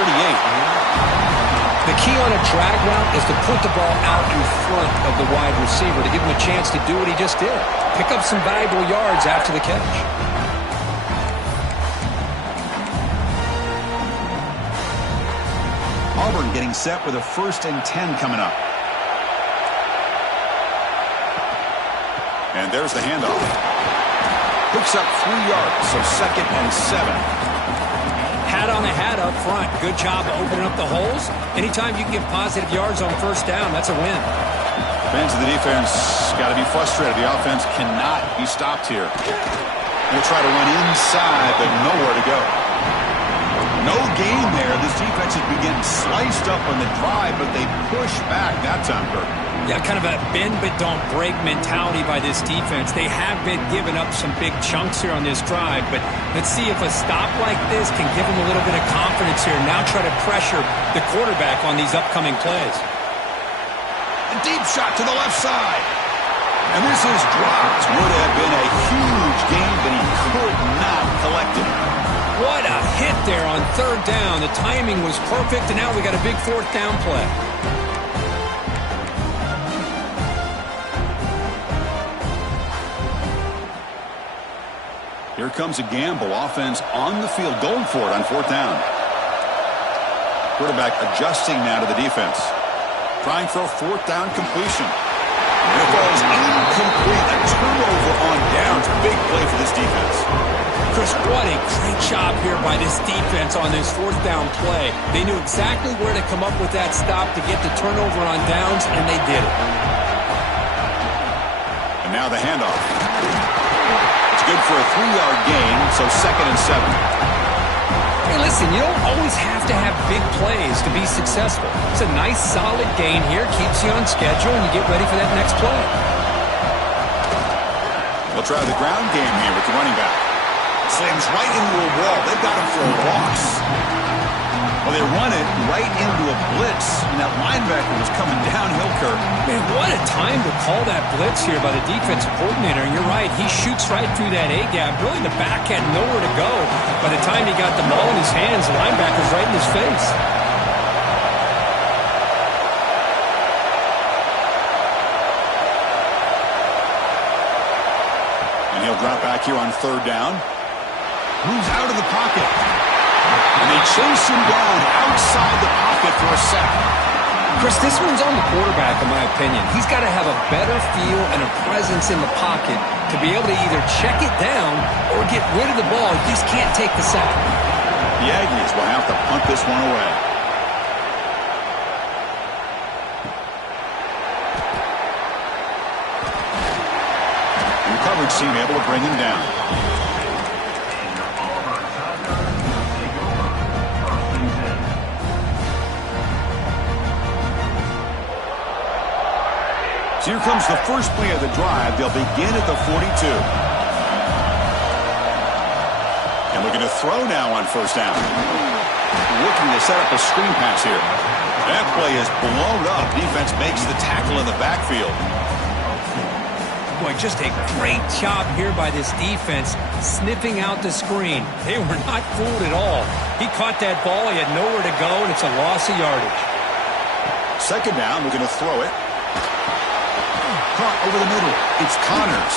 +38. The key on a drag route is to put the ball out in front of the wide receiver to give him a chance to do what he just did. Pick up some valuable yards after the catch. Auburn getting set with a 1st and 10 coming up. And there's the handoff. Picks up 3 yards, so 2nd and 7. Hat on a hat up front. Good job of opening up the holes. Anytime you can get positive yards on 1st down, that's a win. Fans of the defense got to be frustrated. The offense cannot be stopped here. They'll try to run inside, but nowhere to go. No gain there. This defense has been getting sliced up on the drive, but they push back that time, Kirk. Yeah, kind of a bend-but-don't-break mentality by this defense. They have been giving up some big chunks here on this drive, but let's see if a stop like this can give them a little bit of confidence here. Now try to pressure the quarterback on these upcoming plays. A deep shot to the left side. And this is dropped. Would have been a huge gain, but he could not collect it. What a hit there on third down. The timing was perfect, and now we got a big fourth down play. Here comes a gamble. Offense on the field, going for it on fourth down. Quarterback adjusting now to the defense. Trying for a fourth down completion. And it falls incomplete. A turnover on downs. Big play for this defense. Chris, what a great job here by this defense on this fourth down play. They knew exactly where to come up with that stop to get the turnover on downs, and they did it. And now the handoff. Good for a 3-yard gain, so 2nd and 7. Hey, listen, you don't always have to have big plays to be successful. It's a nice, solid gain here, keeps you on schedule, and you get ready for that next play. They'll try the ground game here with the running back. Slams right into a wall. They've got him for a loss. Well, they run it right into a blitz, and that linebacker was coming downhill, Kirk. Man, what a time to call that blitz here by the defensive coordinator. And you're right, he shoots right through that A-gap. Really, the back had nowhere to go. By the time he got the ball in his hands, the linebacker's right in his face. And he'll drop back here on third down. Moves out of the pocket. And they chase him down outside the pocket for a sack. Chris, this one's on the quarterback, in my opinion. He's got to have a better feel and a presence in the pocket to be able to either check it down or get rid of the ball. He just can't take the sack. The Aggies will have to punt this one away. And the coverage team able to bring him down. So here comes the first play of the drive. They'll begin at the 42. And looking to throw now on first down. Looking to set up a screen pass here. That play is blown up. Defense makes the tackle in the backfield. Boy, just a great job here by this defense sniffing out the screen. They were not fooled at all. He caught that ball. He had nowhere to go, and it's a loss of yardage. Second down, we're going to throw it. Caught over the middle. It's Connors.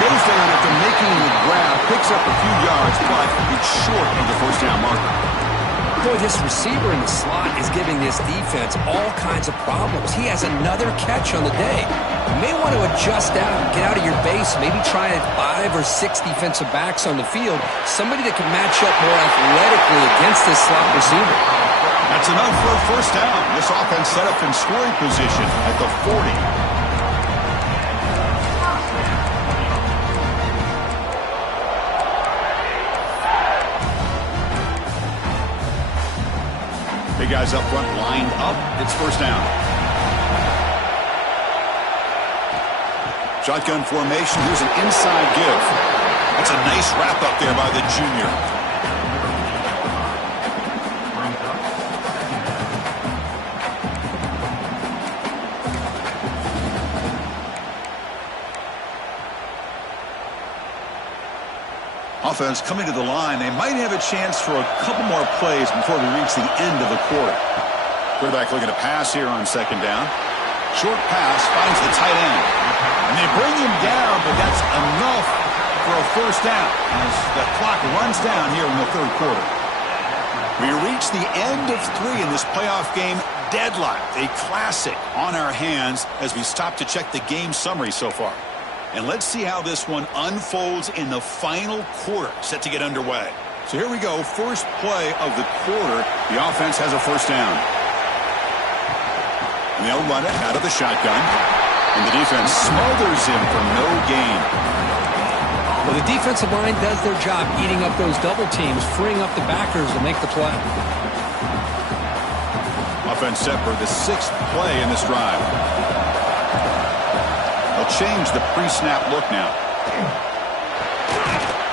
Goes down after making the grab. Picks up a few yards, but it's short of the first down marker. Boy, this receiver in the slot is giving this defense all kinds of problems. He has another catch on the day. You may want to adjust out, get out of your base, maybe try 5 or 6 defensive backs on the field. Somebody that can match up more athletically against this slot receiver. That's enough for a first down. This offense set up in scoring position at the 40. Big guys up front lined up. It's first down. Shotgun formation. Here's an inside give. That's a nice wrap up there by the junior. Offense coming to the line. They might have a chance for a couple more plays before we reach the end of the quarter. Quarterback looking to pass here on second down. Short pass finds the tight end. And they bring him down, but that's enough for a first down as the clock runs down here in the third quarter. We reach the end of 3 in this playoff game. Deadlocked, a classic on our hands as we stop to check the game summary so far. And let's see how this one unfolds in the final quarter, set to get underway. So here we go, first play of the quarter. The offense has a first down. And they'll run it out of the shotgun. And the defense smothers him for no gain. Well, the defensive line does their job eating up those double teams, freeing up the backers to make the play. Offense set for the 6th play in this drive. They'll change the pre-snap look now.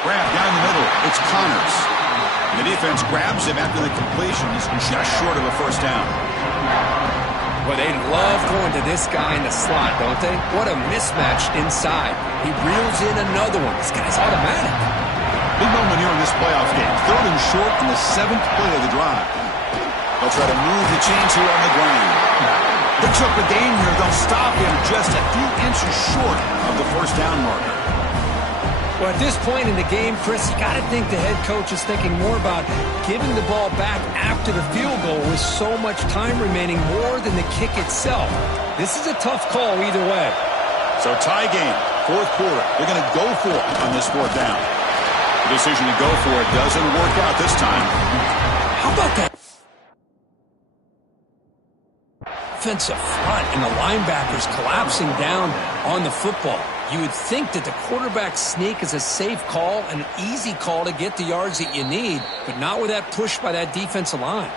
Grab down the middle. It's Connors. The defense grabs him after the completion. He's just short of a first down. Well, they love going to this guy in the slot, don't they? What a mismatch inside. He reels in another one. This guy's automatic. Big moment here in this playoff game. 3rd and short in the 7th play of the drive. They'll try to move the chains here on the ground. Picks up the game here. They'll stop him just a few inches short of the first down marker. Well, at this point in the game, Chris, you got to think the head coach is thinking more about giving the ball back after the field goal with so much time remaining more than the kick itself. This is a tough call either way. So tie game, 4th quarter. They're going to go for it on this 4th down. The decision to go for it doesn't work out this time. How about that? Offensive front and the linebackers collapsing down on the football. You would think that the quarterback sneak is a safe call, an easy call to get the yards that you need, but not with that push by that defensive line.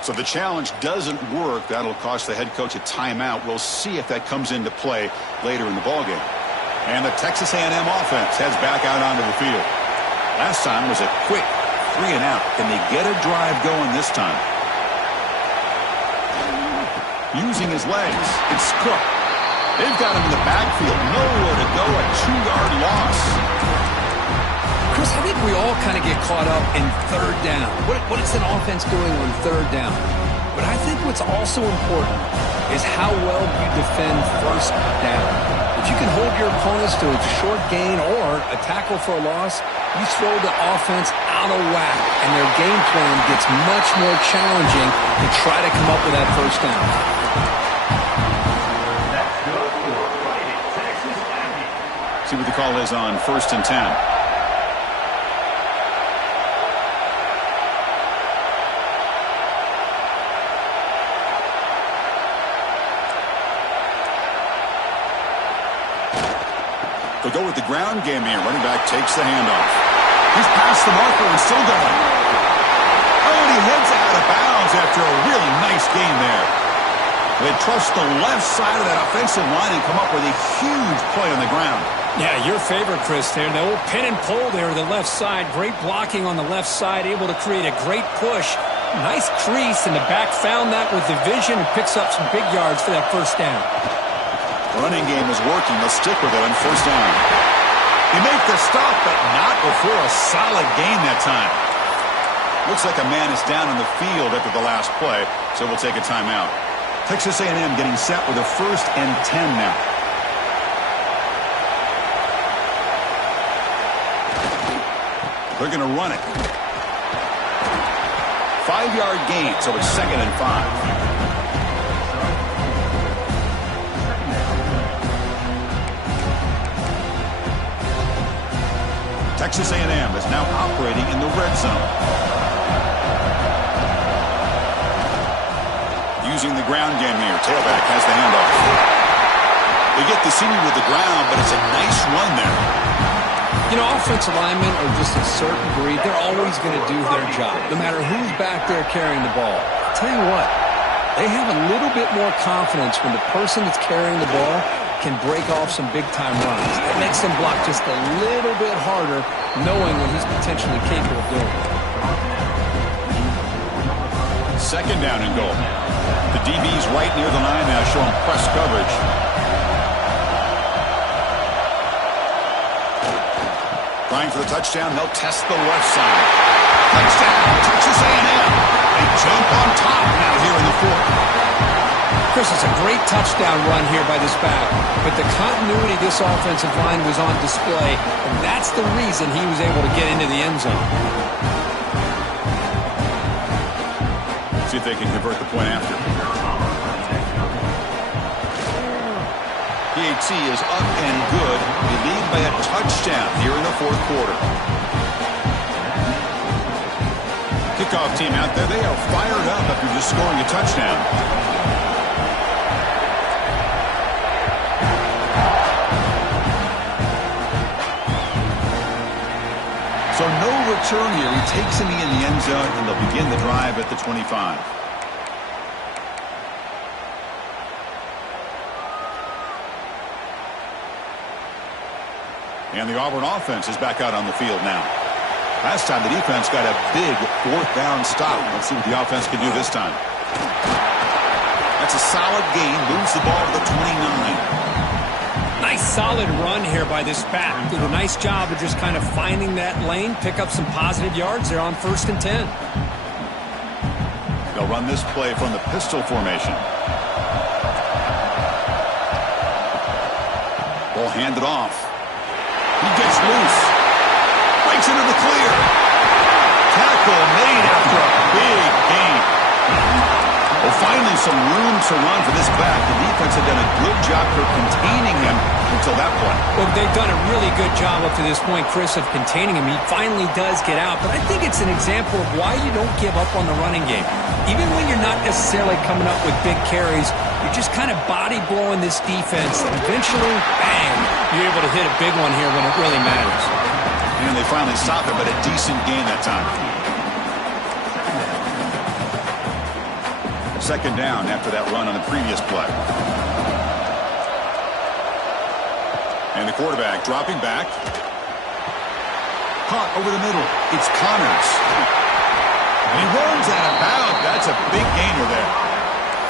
So the challenge doesn't work. That'll cost the head coach a timeout. We'll see if that comes into play later in the ballgame. And the Texas A&M offense heads back out onto the field. Last time was a quick 3 and out. Can they get a drive going this time? Using his legs, it's Cook. They've got him in the backfield. Nowhere to go. A 2-yard loss. Chris, I think we all kind of get caught up in 3rd down. What is an offense doing on 3rd down? But I think what's also important is how well you defend 1st down. If you can hold your opponents to a short gain or a tackle for a loss, you throw the offense out of whack, and their game plan gets much more challenging to try to come up with that 1st down. See what the call is on 1st and 10. They'll go with the ground game here. Running back takes the handoff. He's past the marker and still going. Oh, and he heads out of bounds after a really nice game there. They trust the left side of that offensive line and come up with a huge play on the ground. Yeah, your favorite, Chris, there. The old pin and pull there, the left side. Great blocking on the left side, able to create a great push. Nice crease, and the back found that with the vision and picks up some big yards for that 1st down. The running game is working. They'll stick with it on 1st down. He made the stop, but not before a solid gain that time. Looks like a man is down on the field after the last play, so we'll take a timeout. Texas A&M getting set with a 1st and 10 now. They're going to run it. 5-yard gain, so it's 2nd and 5. Texas A&M is now operating in the red zone. Using the ground game here. Tailback has the handoff. They get the senior to the ground, but it's a nice run there. You know, offensive linemen are just a certain breed. They're always going to do their job, no matter who's back there carrying the ball. I'll tell you what, they have a little bit more confidence when the person that's carrying the ball can break off some big-time runs. That makes them block just a little bit harder, knowing what he's potentially capable of doing. 2nd down and goal. The DB's right near the line now, showing press coverage. Trying for the touchdown, they'll test the left side. Touchdown, Texas A&M. They jump on top now here in the 4th. Chris, it's a great touchdown run here by this back, but the continuity of this offensive line was on display, and that's the reason he was able to get into the end zone. See if they can convert the point after. PAT is up and good. They lead by a touchdown here in the 4th quarter. Kickoff team out there, they are fired up after just scoring a touchdown. So no return here. He takes him in the end zone, and they'll begin the drive at the 25. And the Auburn offense is back out on the field now. Last time the defense got a big fourth down stop. Let's see what the offense can do this time. That's a solid gain. Moves the ball to the 29. Nice solid run here by this back. Did a nice job of just kind of finding that lane, pick up some positive yards there on 1st and 10. They'll run this play from the pistol formation. Ball handed off. He gets loose. Breaks into the clear. Tackle made after a big gain. Well, finally some room to run for this back. The defense had done a good job for containing him until that point. Well, they've done a really good job up to this point, Chris, of containing him. He finally does get out, but I think it's an example of why you don't give up on the running game. Even when you're not necessarily coming up with big carries, you're just kind of body blowing this defense, and eventually, bang, you're able to hit a big one here when it really matters. And they finally stopped him, but a decent gain that time. Second down after that run on the previous play. And the quarterback dropping back. Caught over the middle. It's Connors. And he runs out of bounds. That's a big gainer there.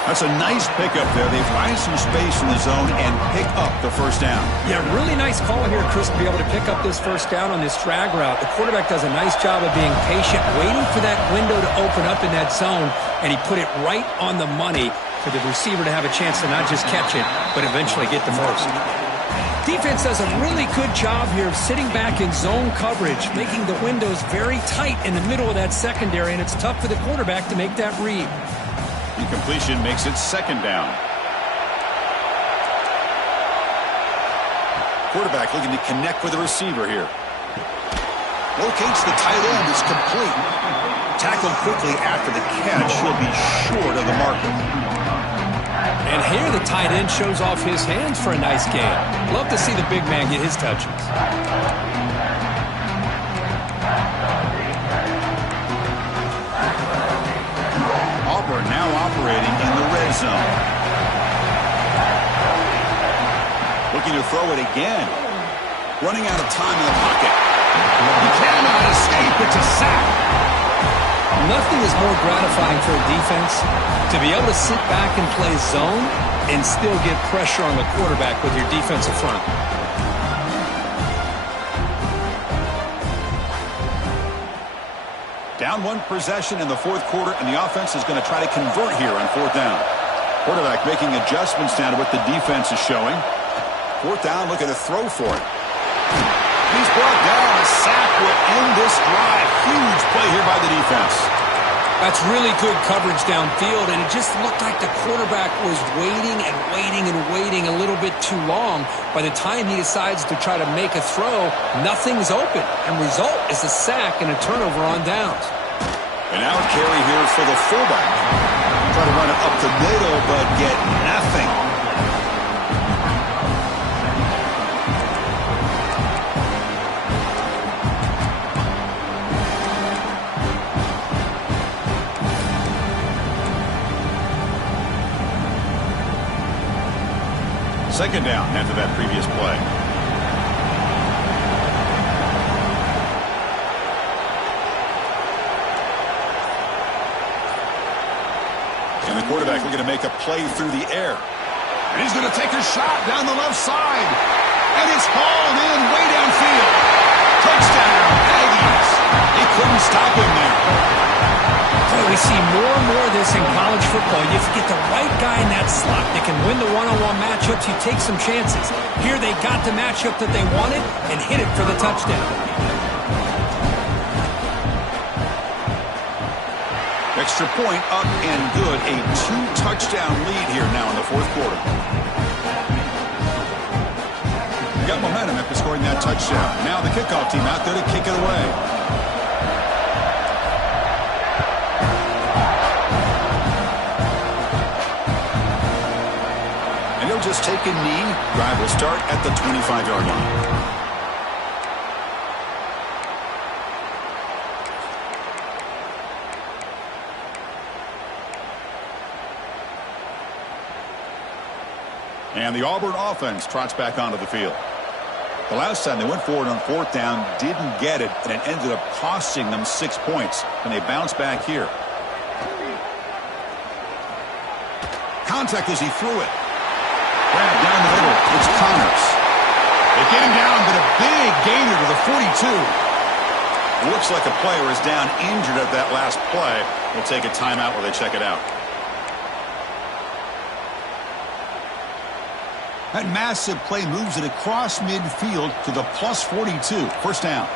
That's a nice pickup there. They find some space in the zone and pick up the first down. Yeah, really nice call here, Chris, to be able to pick up this first down on this drag route. The quarterback does a nice job of being patient, waiting for that window to open up in that zone, and he put it right on the money for the receiver to have a chance to not just catch it, but eventually get the first. Defense does a really good job here of sitting back in zone coverage, making the windows very tight in the middle of that secondary, and it's tough for the quarterback to make that read. Incompletion makes it second down. Quarterback looking to connect with the receiver here. Locates the tight end. It's complete. Tackled quickly after the catch. He'll be short of the marker. And here the tight end shows off his hands for a nice gain. Love to see the big man get his touches. Auburn now operating in the red zone. Looking to throw it again. Running out of time in the pocket. He cannot escape. It's a sack. Nothing is more gratifying for a defense to be able to sit back and play zone and still get pressure on the quarterback with your defensive front. Down one possession in the fourth quarter, and the offense is going to try to convert here on fourth down. Quarterback making adjustments down to what the defense is showing. Fourth down, looking to throw for it. He's brought down. A sack will end this drive. Huge play here by the defense. That's really good coverage downfield, and it just looked like the quarterback was waiting and waiting and waiting a little bit too long. By the time he decides to try to make a throw, nothing's open, and result is a sack and a turnover on downs. And now a carry here for the fullback. Try to run it up the middle, but get nothing. Second down after that previous play. And the quarterback looking to make a play through the air. And he's going to take a shot down the left side. And it's hauled in way downfield. Touchdown, Aggies. He couldn't stop him there. Boy, we see more and more of this in college football. You get the right guy in that slot that can win the one-on-one matchups. You take some chances. Here they got the matchup that they wanted and hit it for the touchdown. Extra point up and good. A two-touchdown lead here now in the fourth quarter. Got momentum after scoring that touchdown. Now the kickoff team out there to kick it away. Just take a knee. Drive will start at the 25-yard line. And the Auburn offense trots back onto the field. The last time they went forward on fourth down, didn't get it, and it ended up costing them 6 points. And they bounce back here. Contact as he threw it. Grab down the middle. It's Connors. They get him down, but a big gainer to the 42. Looks like a player is down injured at that last play. We'll take a timeout while they check it out. That massive play moves it across midfield to the plus 42. First down.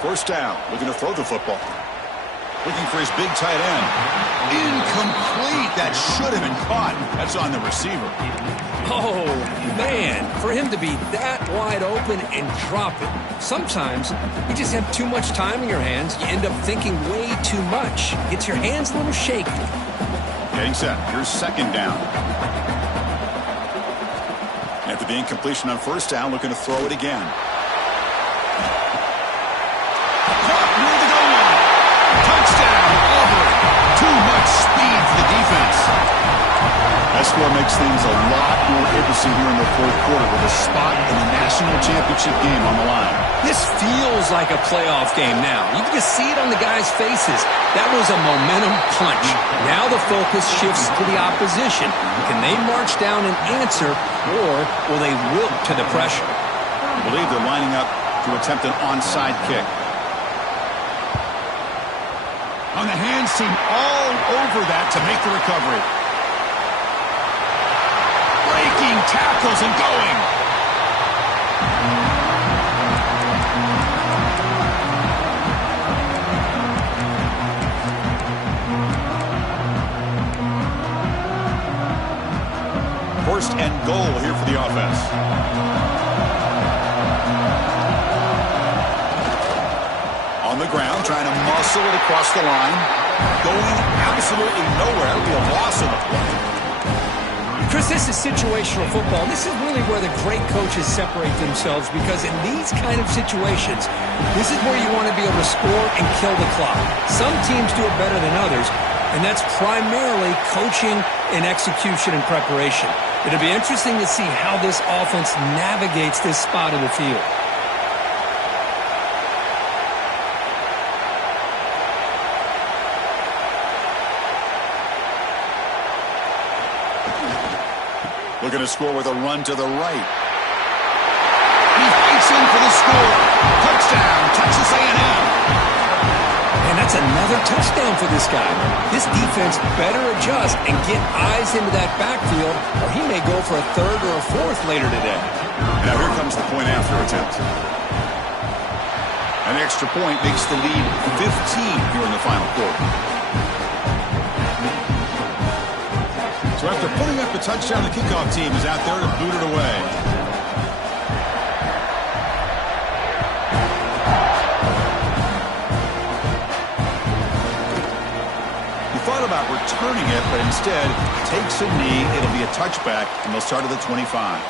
First down. Looking to throw the football. Looking for his big tight end. Incomplete. That should have been caught. That's on the receiver. Oh, man. For him to be that wide open and drop it. Sometimes you just have too much time in your hands. You end up thinking way too much. Gets your hands a little shaky. Getting set. Here's second down. After the incompletion on first down, looking to throw it again. Caught near the goal line. Touchdown, Auburn. Too much speed for the defense. That score makes things a lot more interesting here in the fourth quarter with a spot in the national championship game on the line. This feels like a playoff game now. You can just see it on the guys' faces. That was a momentum punch. Now the focus shifts to the opposition. Can they march down and answer, or will they wilt to the pressure? I believe they're lining up to attempt an onside kick. On the hands team all over that to make the recovery. Breaking tackles and going. First and goal here for the offense. On the ground, trying to muscle it across the line. Going absolutely nowhere. It'll be a loss of the play. Chris, this is situational football. This is really where the great coaches separate themselves, because in these kind of situations, this is where you want to be able to score and kill the clock. Some teams do it better than others, and that's primarily coaching and execution and preparation. It'll be interesting to see how this offense navigates this spot of the field. Looking to score with a run to the right. He fights in for the score. Touchdown, Texas A&M. And that's another touchdown for this guy. This defense better adjust and get eyes into that backfield, or he may go for a third or a fourth later today. Now here comes the point after attempt. An extra point makes the lead 15 here in the final quarter. So after putting up the touchdown, the kickoff team is out there to boot it away. He thought about returning it, but instead takes a knee. It'll be a touchback, and they'll start at the 25.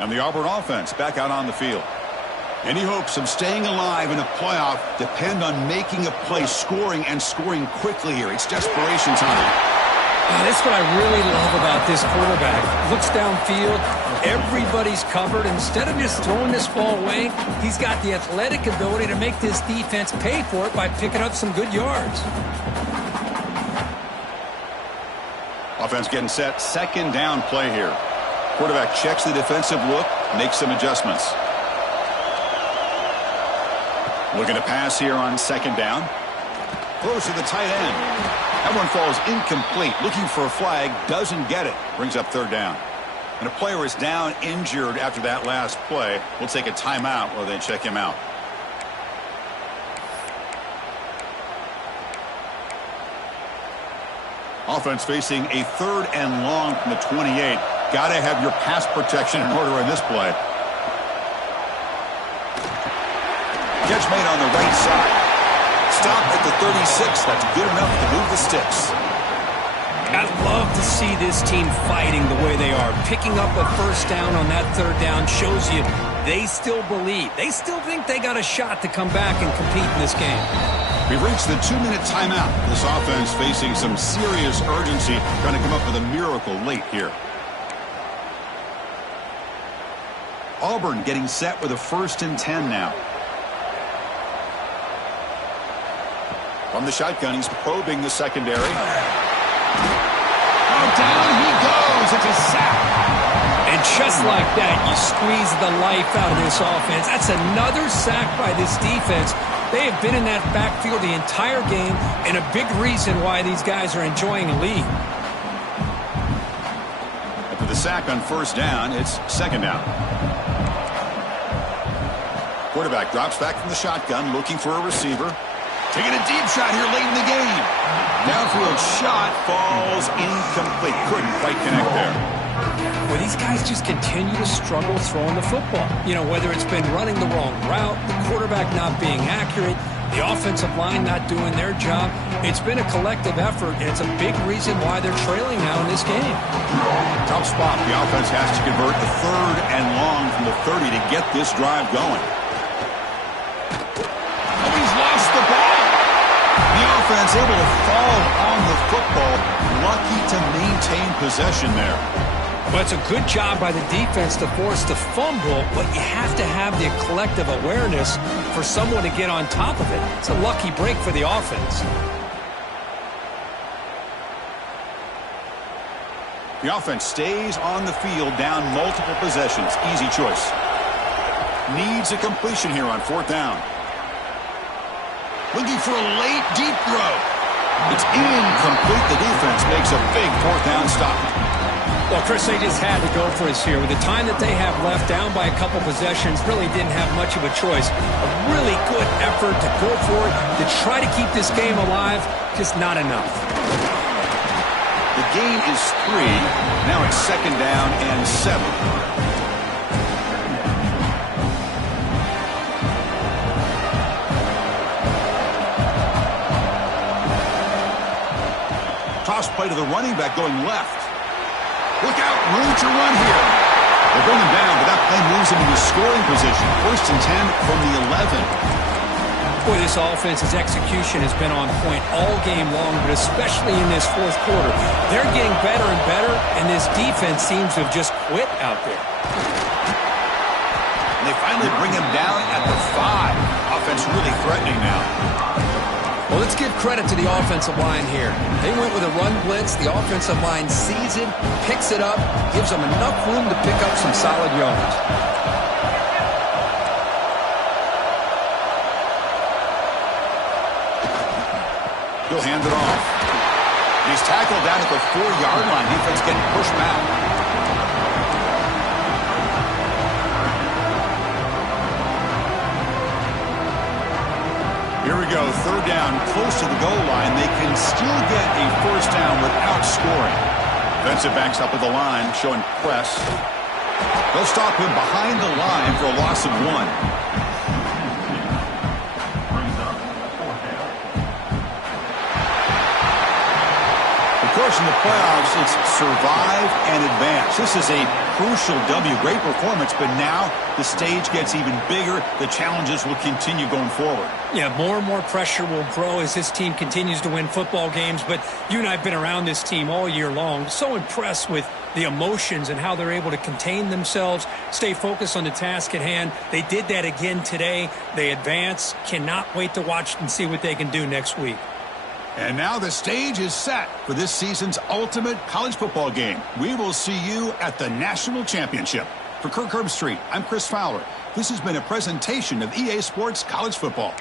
And the Auburn offense back out on the field. Any hopes of staying alive in a playoff depend on making a play, scoring, and scoring quickly here. It's desperation time. That's what I really love about this quarterback. Looks downfield, everybody's covered. Instead of just throwing this ball away, he's got the athletic ability to make this defense pay for it by picking up some good yards. Offense getting set. Second down play here. Quarterback checks the defensive look, makes some adjustments. Looking to pass here on second down. Throws to the tight end. That one falls incomplete. Looking for a flag, doesn't get it. Brings up third down. And a player is down injured after that last play. We'll take a timeout while they check him out. Offense facing a third and long from the 28. Got to have your pass protection in order in this play. Catch made on the right side. Stop at the 36. That's good enough to move the sticks. I love to see this team fighting the way they are. Picking up a first down on that third down shows you they still believe. They still think they got a shot to come back and compete in this game. We've reached the 2-minute timeout. This offense facing some serious urgency, trying to come up with a miracle late here. Auburn getting set with a 1st and 10 now. From the shotgun, he's probing the secondary. Oh, down he goes. It's a sack. And just like that, you squeeze the life out of this offense. That's another sack by this defense. They have been in that backfield the entire game, and a big reason why these guys are enjoying a lead. After the sack on 1st down, it's 2nd down. Quarterback drops back from the shotgun, looking for a receiver. Taking a deep shot here late in the game. Downfield shot falls incomplete. Couldn't quite connect there. Well, these guys just continue to struggle throwing the football. You know, whether it's been running the wrong route, the quarterback not being accurate, the offensive line not doing their job. It's been a collective effort, and it's a big reason why they're trailing now in this game. Tough spot. The offense has to convert the 3rd and long from the 30 to get this drive going. Oh, he's lost the ball. The offense able to fall on the football. Lucky to maintain possession there. Well, it's a good job by the defense to force the fumble, but you have to have the collective awareness for someone to get on top of it. It's a lucky break for the offense. The offense stays on the field down multiple possessions. Easy choice. Needs a completion here on 4th down. Looking for a late, deep throw. It's incomplete. The defense makes a big 4th down stop. Well, Chris, they just had to go for us here. With the time that they have left, down by a couple possessions, really didn't have much of a choice. A really good effort to go for it, to try to keep this game alive, just not enough. The gain is 3. Now it's 2nd down and 7. Toss play to the running back going left. Look out, room to run here. They bring him down, but that play moves him into scoring position. 1st and 10 from the 11. Boy, this offense's execution has been on point all game long, but especially in this 4th quarter. They're getting better and better, and this defense seems to have just quit out there. And they finally bring him down at the 5. Offense really threatening now. Well, let's give credit to the offensive line here. They went with a run blitz. The offensive line sees it, picks it up, gives them enough room to pick up some solid yards. He'll hand it off. He's tackled down at the 4-yard line. Defense getting pushed back. Here we go, 3rd down, close to the goal line. They can still get a 1st down without scoring. Defensive backs up at the line, showing press. They'll stop him behind the line for a loss of 1. Of course, in the playoffs, it's survive and advance. This is a crucial W. Great performance, but now the stage gets even bigger. The challenges will continue going forward. Yeah, more and more pressure will grow as this team continues to win football games, but you and I have been around this team all year long. So impressed with the emotions and how they're able to contain themselves, stay focused on the task at hand. They did that again today. They advance. Cannot wait to watch and see what they can do next week. And now the stage is set for this season's ultimate college football game. We will see you at the National Championship. For Kirk Herbstreit, I'm Chris Fowler. This has been a presentation of EA Sports College Football.